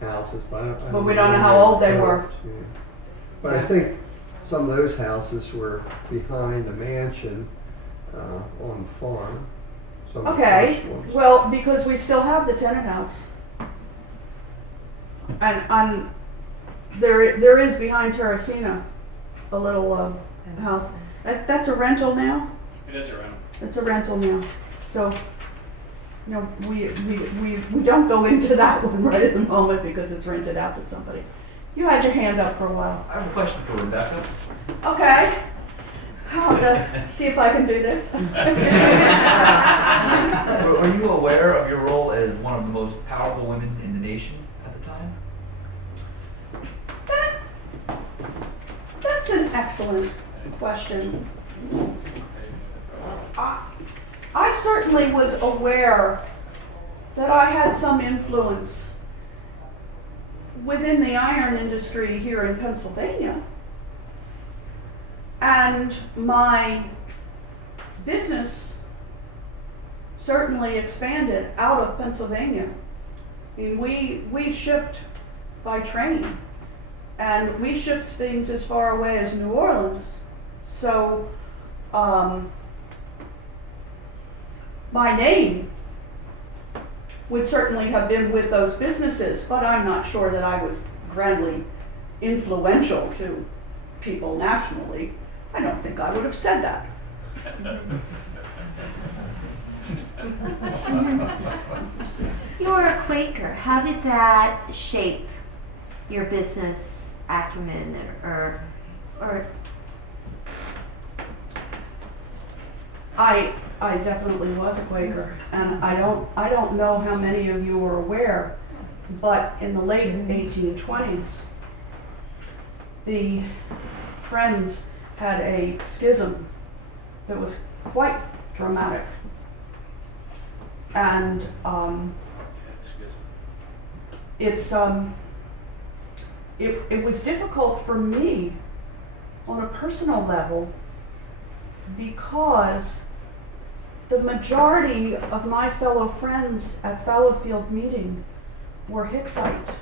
houses, but we don't know how old they were. Yeah. But I think some of those houses were behind the mansion on the farm. Okay, well, because we still have the tenant house, and there is behind Terracina a little house. That's a rental now. It is a rental. It's a rental now. So, you know, we don't go into that one right at the moment because it's rented out to somebody. You had your hand up for a while. I have a question for Rebecca. Okay. See if I can do this. Are you aware of your role as one of the most powerful women in the nation at the time? That's an excellent question. I certainly was aware that I had some influence within the iron industry here in Pennsylvania. And my business certainly expanded out of Pennsylvania. I mean, we shipped by train, and we shipped things as far away as New Orleans. So my name would certainly have been with those businesses, but I'm not sure that I was grandly influential to people nationally. I don't think I would have said that. You were a Quaker. How did that shape your business acumen, or I definitely was a Quaker, and I don't know how many of you are aware, but in the late 1820s, the Friends had a schism that was quite dramatic, and it was difficult for me on a personal level, because the majority of my fellow friends at Fallowfield meeting were Hicksite,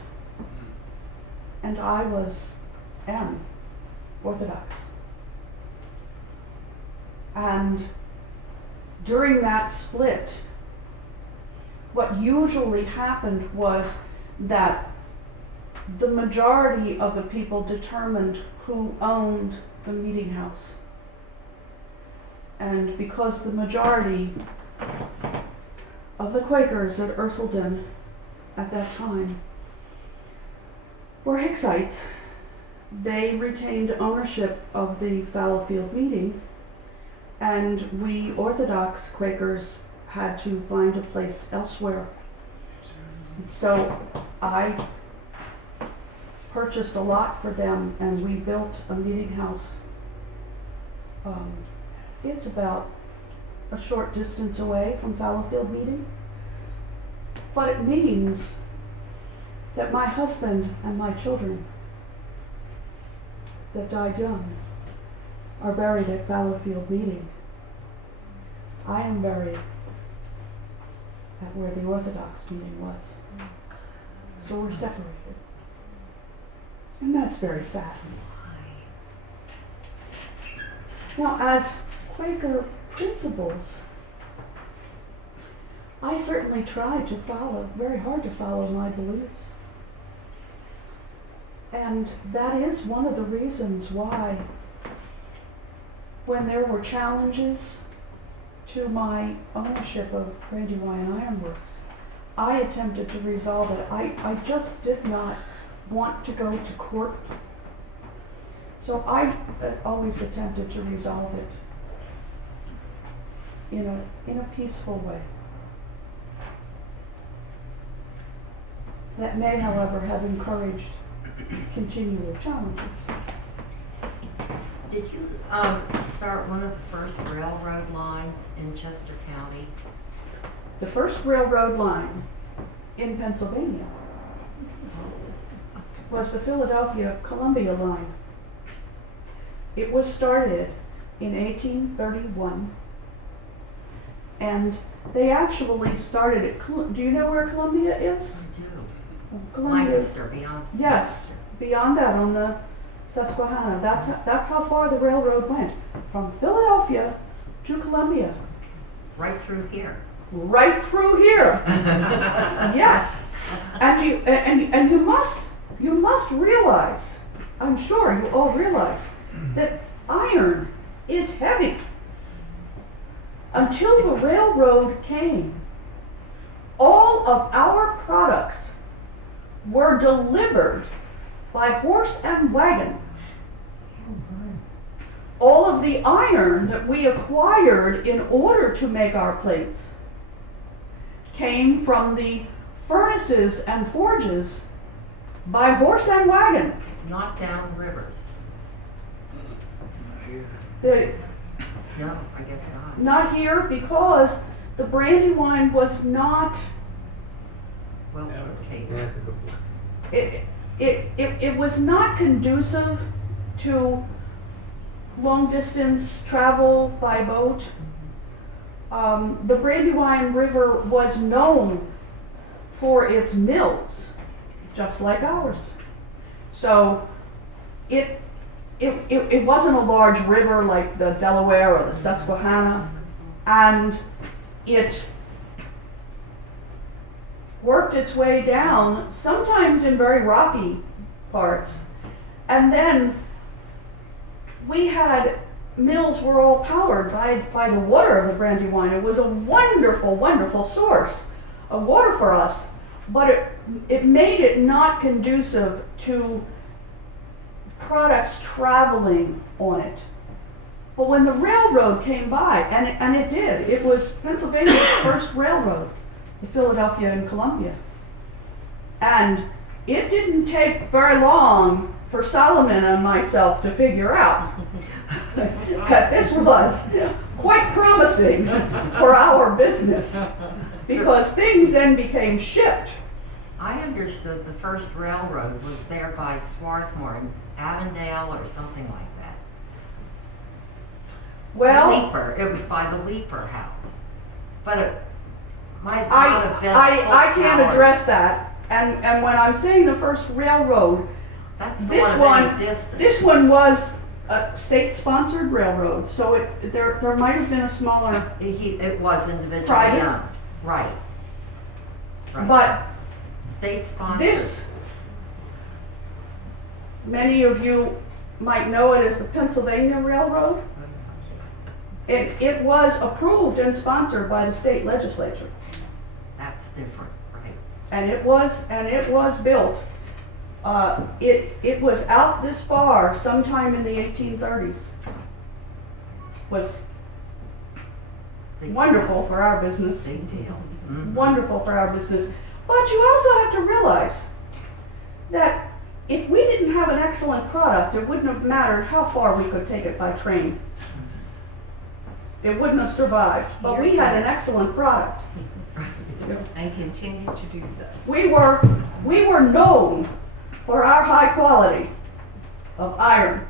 and I am Orthodox. And during that split, what usually happened was that the majority of the people determined who owned the meeting house. And because the majority of the Quakers at Ursuline at that time were Hicksites, they retained ownership of the Fallowfield meeting, and we Orthodox Quakers had to find a place elsewhere. So I purchased a lot for them and we built a meeting house. It's about a short distance away from Fallowfield Meeting. But it means that my husband and my children that died young are buried at Fallowfield Meeting. I am buried at where the Orthodox meeting was. So we're separated. And that's very sad. Now, as Quaker principles, I certainly tried to follow, very hard to follow my beliefs. And that is one of the reasons why, when there were challenges to my ownership of Brandywine Iron Works, I attempted to resolve it. I just did not want to go to court. So I always attempted to resolve it in a peaceful way. That may, however, have encouraged continual challenges. Did you start one of the first railroad lines in Chester County? The first railroad line in Pennsylvania was the Philadelphia-Columbia line. It was started in 1831, and they actually started at, do you know where Columbia is? I do. Columbia is, Lancaster, beyond yes, Lancaster. beyond that on the Susquehanna. That's how far the railroad went, from Philadelphia to Columbia. Right through here. Right through here. Yes, and you must realize, I'm sure you all realize, that iron is heavy. Until the railroad came, all of our products were delivered by horse and wagon. All of the iron that we acquired in order to make our plates came from the furnaces and forges by horse and wagon. Not down rivers. No, I guess not. Not here, because the Brandywine was not, Well, okay. it was not conducive to long distance travel by boat. The Brandywine River was known for its mills, just like ours. So it wasn't a large river like the Delaware or the Susquehanna, and it worked its way down, sometimes in very rocky parts, and then we had mills were all powered by the water of the Brandywine. It was a wonderful, wonderful source of water for us, but it made it not conducive to products traveling on it. But when the railroad came by, and it did, it was Pennsylvania's first railroad, the Philadelphia and Columbia. And it didn't take very long for Solomon and myself to figure out that this was quite promising for our business, because things then became shipped. I understood the first railroad was there by Swarthmore in Avondale or something like that. Well, Leaper. It was by the Leaper house. But it might not have been I full can't power. address that. And when I'm saying the first railroad, That's the this one of any distance. this one was a state-sponsored railroad, so there might have been a smaller, It was individually Private? owned. Right. Right. but State sponsored. this, many of you might know it as the Pennsylvania Railroad. It was approved and sponsored by the state legislature, That's different, right? and it was built. It was out this far sometime in the 1830s. Was Big wonderful for our business. Big deal. Mhm. Wonderful for our business. But you also have to realize that if we didn't have an excellent product, it wouldn't have mattered how far we could take it by train. It wouldn't have survived, but we had an excellent product. And continue to do so. We were known for our high quality of iron.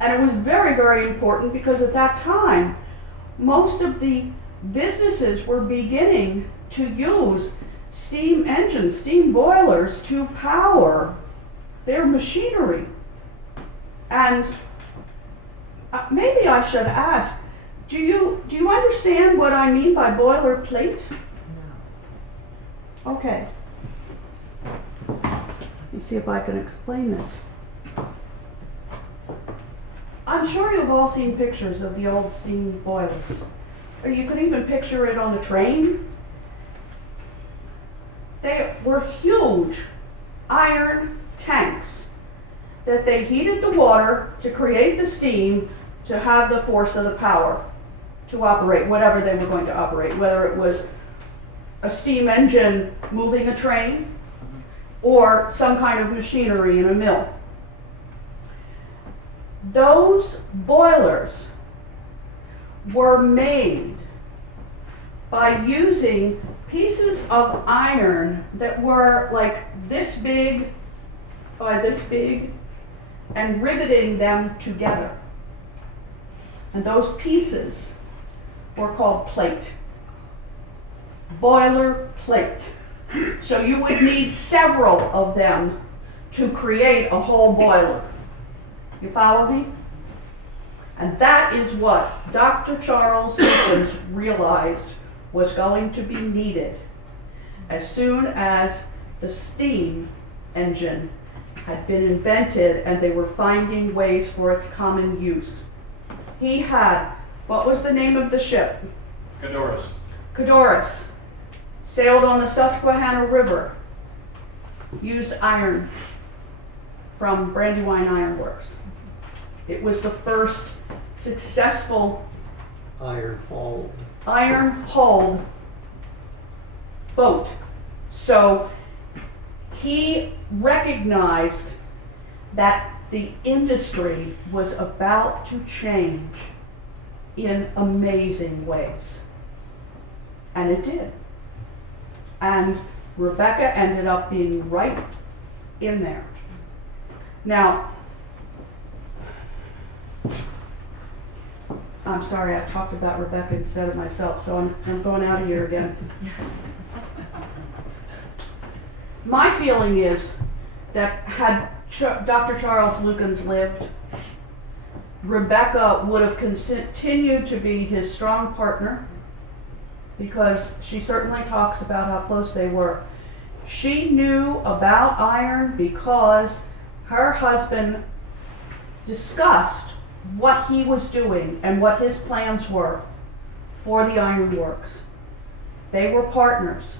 And it was very, very important because at that time, most of the businesses were beginning to use steam engines, steam boilers to power their machinery. And maybe I should ask, do you understand what I mean by boilerplate? No. Okay. Let me see if I can explain this. I'm sure you've all seen pictures of the old steam boilers. Or you could even picture it on the train. They were huge iron tanks that they heated the water to create the steam to have the force of the power to operate whatever they were going to operate, whether it was a steam engine moving a train or some kind of machinery in a mill. Those boilers were made by using pieces of iron that were like this big by this big and riveting them together. And those pieces were called plate. Boiler plate. So you would need several of them to create a whole boiler. You follow me? And that is what Dr. Charles Lukens realized was going to be needed as soon as the steam engine had been invented and they were finding ways for its common use. He had, what was the name of the ship? Cadorus. Cadorus. Sailed on the Susquehanna River. Used iron from Brandywine Iron Works. It was the first successful iron-hulled boat. So he recognized that the industry was about to change in amazing ways. And it did. And Rebecca ended up being right in there. Now, I'm sorry, I've talked about Rebecca instead of myself, so I'm going out of here again. My feeling is that had Dr. Charles Lukens lived, Rebecca would have continued to be his strong partner, because she certainly talks about how close they were. She knew about iron because her husband discussed what he was doing and what his plans were for the iron works. They were partners.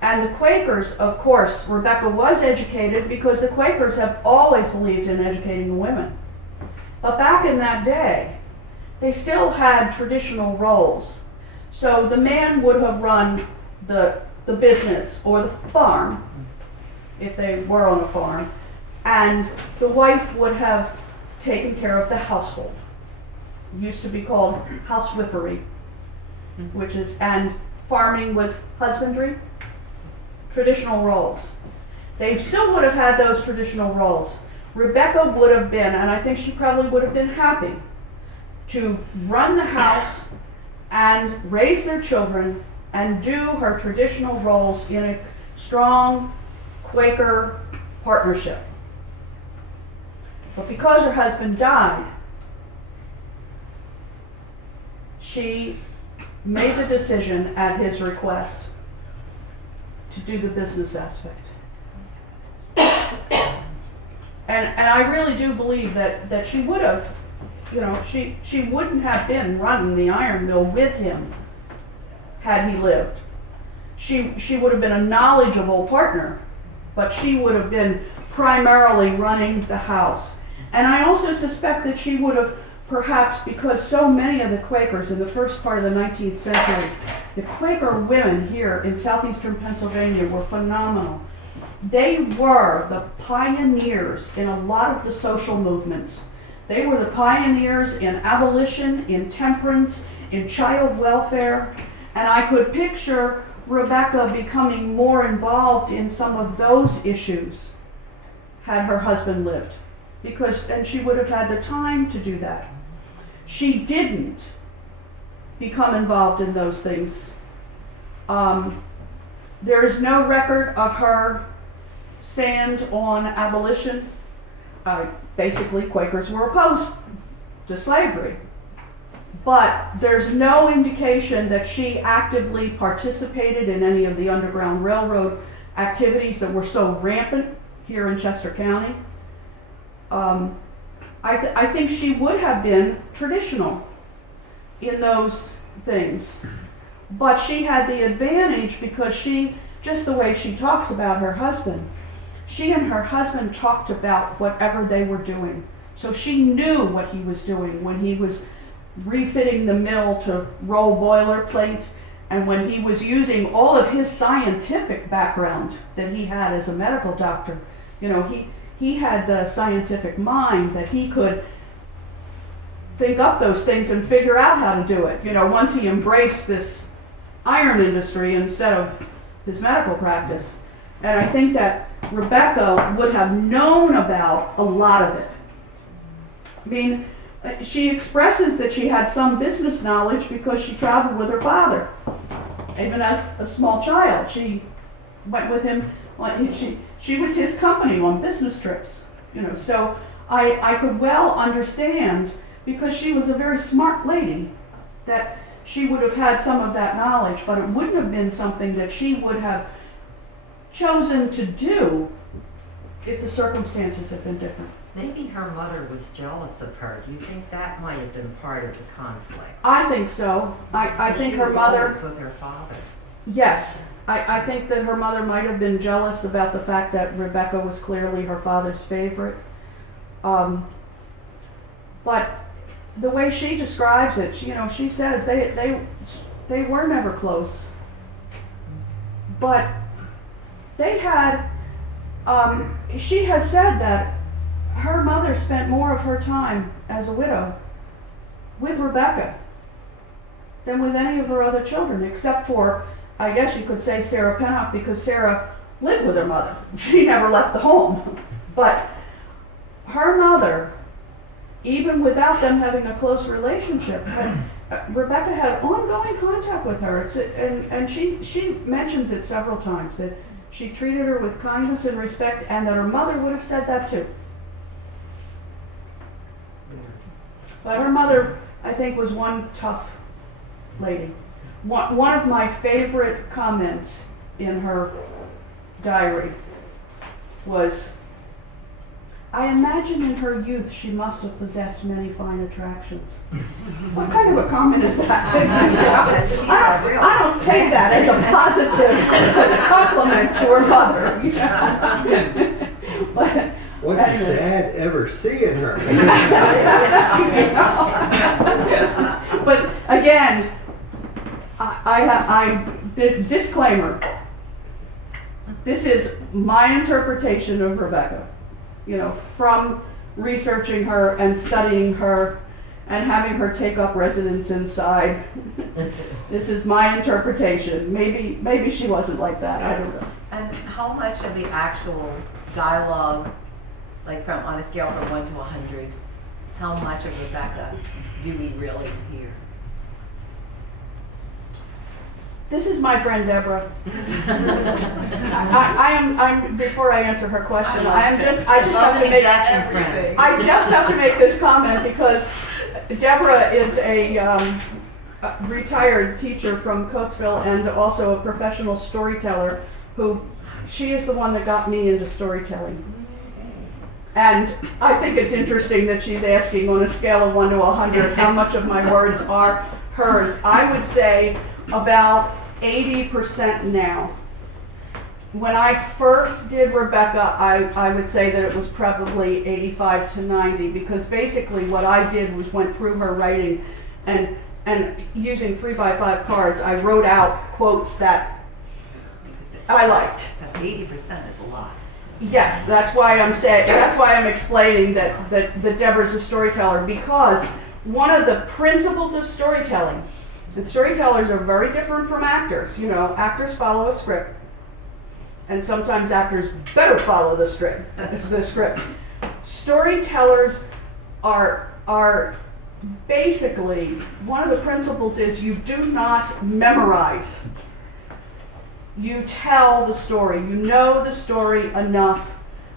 And the Quakers, of course, Rebecca was educated because the Quakers have always believed in educating the women. But back in that day, they still had traditional roles. So the man would have run the business or the farm, if they were on a farm, and the wife would have taken care of the household. It used to be called housewifery, and farming was husbandry. Traditional roles. They still would have had those traditional roles. Rebecca would have been, and I think she probably would have been happy, to run the house and raise their children and do her traditional roles in a strong Quaker partnership. But because her husband died, she made the decision at his request to do the business aspect. And I really do believe that she would have, she wouldn't have been running the iron mill with him had he lived. She would have been a knowledgeable partner, but she would have been primarily running the house. And I also suspect that she would have perhaps because so many of the Quakers in the first part of the 19th century, the Quaker women here in southeastern Pennsylvania were phenomenal. They were the pioneers in a lot of the social movements. They were the pioneers in abolition, in temperance, in child welfare, and I could picture Rebecca becoming more involved in some of those issues had her husband lived, because then she would have had the time to do that. She didn't become involved in those things. There is no record of her stand on abolition. Basically, Quakers were opposed to slavery. But there's no indication that she actively participated in any of the Underground Railroad activities that were so rampant here in Chester County. I think she would have been traditional in those things. But she had the advantage because she, just the way she talks about her husband, she and her husband talked about whatever they were doing. So she knew what he was doing when he was refitting the mill to roll boilerplate, and when he was using all of his scientific background that he had as a medical doctor. You know, he had the scientific mind that he could think up those things and figure out how to do it. You know, once he embraced this iron industry instead of his medical practice. And I think that Rebecca would have known about a lot of it. I mean, she expresses that she had some business knowledge because she traveled with her father. Even as a small child, she went with him. She was his company on business trips. You know, so I could well understand, because she was a very smart lady, that she would have had some of that knowledge, but it wouldn't have been something that she would have chosen to do if the circumstances had been different. Maybe her mother was jealous of her. Do you think that might have been part of the conflict? I think so. I think her mother... She was always with her father. Yes. I think that her mother might have been jealous about the fact that Rebecca was clearly her father's favorite. But the way she describes it, she says they were never close. But they had... she has said that her mother spent more of her time as a widow with Rebecca than with any of her other children, except for, I guess you could say, Sarah Pennock, because Sarah lived with her mother. She never left the home. But her mother, even without them having a close relationship, Rebecca had ongoing contact with her. And she mentions it several times, that she treated her with kindness and respect, and that her mother would have said that too. But her mother, I think, was one tough lady. One of my favorite comments in her diary was, "I imagine in her youth she must have possessed many fine attractions." What kind of a comment is that? I don't take that as a positive, as a compliment to her mother. You know? But, what did Dad ever see in her? But again, disclaimer. This is my interpretation of Rebecca. You know, from researching her and studying her and having her take up residence inside. This is my interpretation. Maybe she wasn't like that. I don't know. And how much of the actual dialogue, like on a scale from 1 to 100, how much of Rebecca do we really hear? This is my friend Deborah. I'm before I answer her question, I just have to make this comment because Deborah is a retired teacher from Coatesville and also a professional storyteller she is the one that got me into storytelling. And I think it's interesting that she's asking on a scale of 1 to 100 how much of my words are hers. I would say about 80% now. when I first did Rebecca, I would say that it was probably 85 to 90, because basically what I did was went through her writing and using 3x5 cards, I wrote out quotes that I liked. So 80% is a lot. Yes, that's why I'm explaining that Deborah's a storyteller, because one of the principles of storytelling, and storytellers are very different from actors. You know, actors follow a script, and sometimes actors better follow the script. Storytellers are basically, one of the principles is you do not memorize. You tell the story. You know the story enough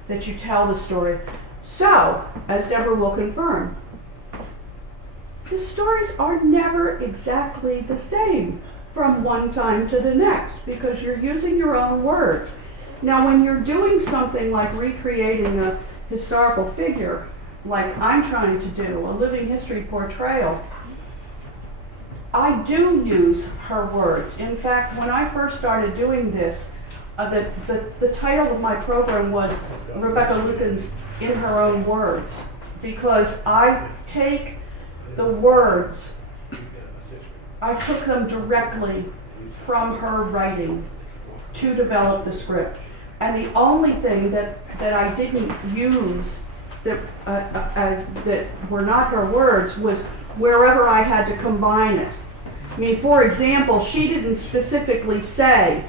that you tell the story. So, as Deborah will confirm, the stories are never exactly the same from one time to the next, because you're using your own words. Now, when you're doing something like recreating a historical figure, like I'm trying to do, a living history portrayal, I do use her words. In fact, when I first started doing this, the title of my program was Rebecca Lukens in Her Own Words, because I take the words, I took them directly from her writing to develop the script. And the only thing that I didn't use that were not her words was wherever I had to combine it. I mean, for example, she didn't specifically say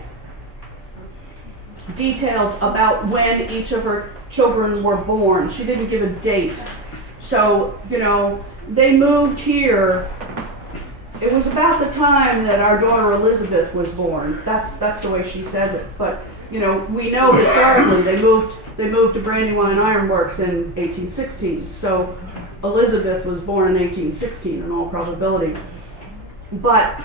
details about when each of her children were born. She didn't give a date. So, you know, they moved here. It was about the time that our daughter Elizabeth was born. That's the way she says it. But, you know, we know historically they moved to Brandywine Iron Works in 1816. So Elizabeth was born in 1816 in all probability. But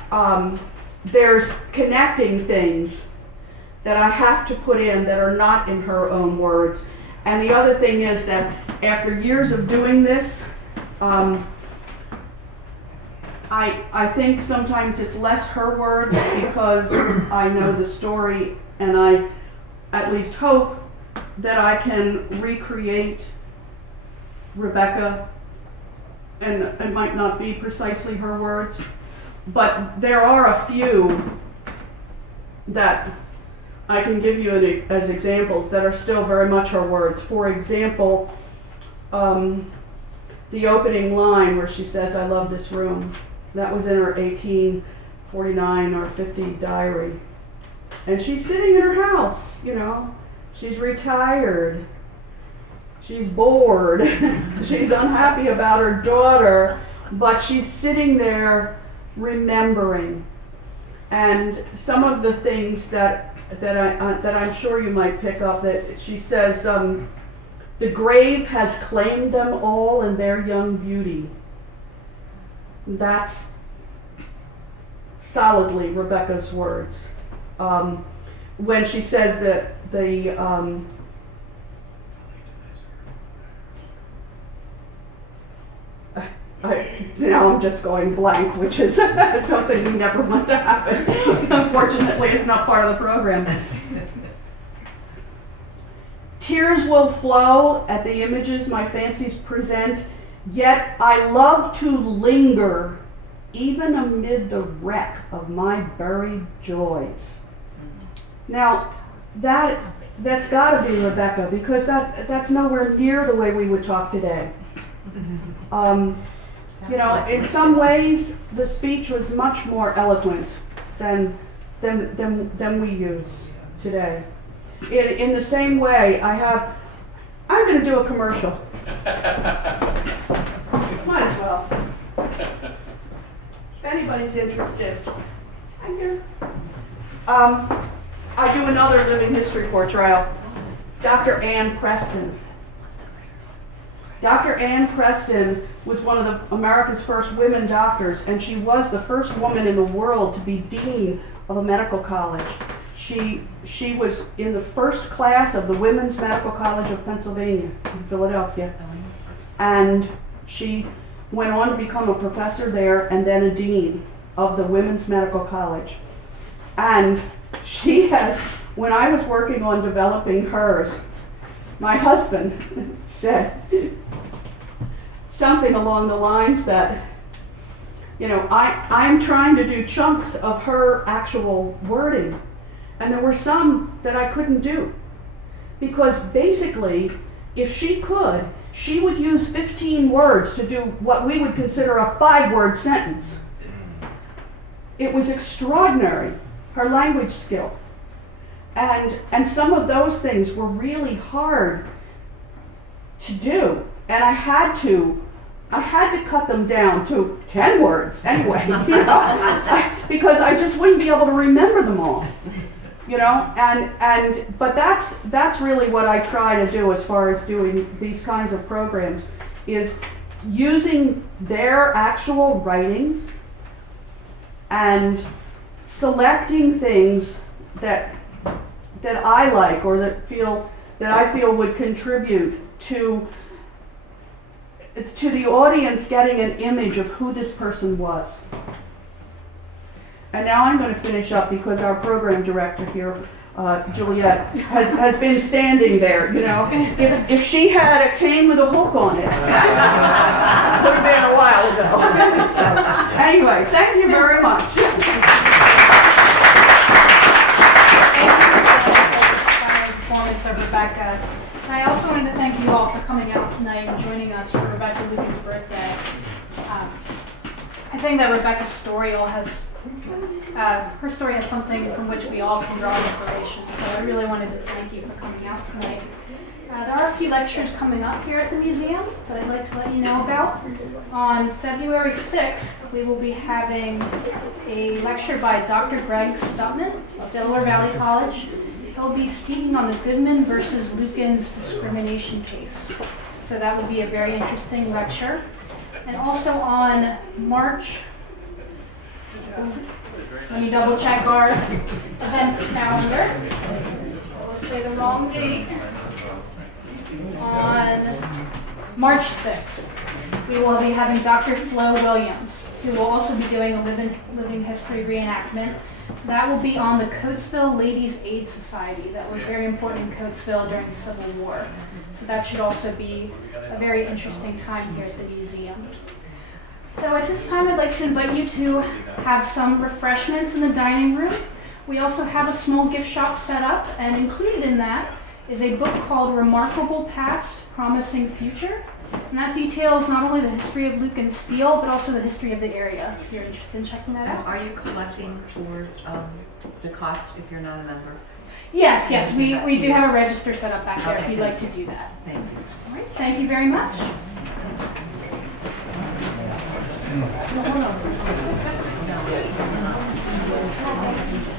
there's connecting things that I have to put in that are not in her own words. And the other thing is that after years of doing this, I think sometimes it's less her words because I know the story, and I at least hope that I can recreate Rebecca, and it might not be precisely her words, but there are a few that I can give you as examples that are still very much her words. For example, the opening line where she says, "I love this room," that was in her 1849 or 50 diary. And she's sitting in her house, you know, she's retired, she's bored, she's unhappy about her daughter, but she's sitting there remembering. And some of the things that I'm sure you might pick up, that she says, the grave has claimed them all in their young beauty. That's solidly Rebecca's words. When she says that now I'm just going blank, which is something we never want to happen. Unfortunately, it's not part of the program. Tears will flow at the images my fancies present, yet I love to linger even amid the wreck of my buried joys. Now, that's got to be Rebecca, because that's nowhere near the way we would talk today. You know, in some ways, the speech was much more eloquent than we use today. In the same way, I'm going to do a commercial. Might as well. If anybody's interested, I'm here. I do another living history portrayal. Dr. Ann Preston. Dr. Ann Preston was one of America's first women doctors, and she was the first woman in the world to be dean of a medical college. She was in the first class of the Women's Medical College of Pennsylvania in Philadelphia, and she went on to become a professor there and then a dean of the Women's Medical College. And she has when I was working on developing hers, my husband said something along the lines that, you know, I'm trying to do chunks of her actual wording, and there were some that I couldn't do. Because basically, if she could, she would use 15 words to do what we would consider a 5-word sentence. It was extraordinary, her language skill. And some of those things were really hard to do. And I had to cut them down to 10 words anyway, you know, because I just wouldn't be able to remember them all, you know. But that's really what I try to do as far as doing these kinds of programs, is using their actual writings and selecting things that I like, or that I feel would contribute to the audience getting an image of who this person was. And now I'm going to finish up because our program director here, Juliet, has been standing there, you know. If she had a cane with a hook on it, would have been a while ago. Anyway, thank you very much. Performance of Rebecca. And I also wanted to thank you all for coming out tonight and joining us for Rebecca Lukens' birthday. I think that Rebecca's story her story has something from which we all can draw inspiration. So I really wanted to thank you for coming out tonight. There are a few lectures coming up here at the museum that I'd like to let you know about. On February 6th, we will be having a lecture by Dr. Greg Stutman of Delaware Valley College. He'll be speaking on the Goodman versus Lukens discrimination case. So that will be a very interesting lecture. And also on March, let me double check our events calendar. Let's say the wrong date. On March 6th, we will be having Dr. Flo Williams, who will also be doing a living history reenactment. That will be on the Coatesville Ladies Aid Society that was very important in Coatesville during the Civil War. So that should also be a very interesting time here at the museum. So at this time, I'd like to invite you to have some refreshments in the dining room. We also have a small gift shop set up, and included in that is a book called Remarkable Past, Promising Future. And that details not only the history of Luken Steel, but also the history of the area, if you're interested in checking that out. Are you collecting for the cost if you're not a member? Yes, we do have a register set up back there if you'd like to do that. Thank you. All right, thank you very much. No.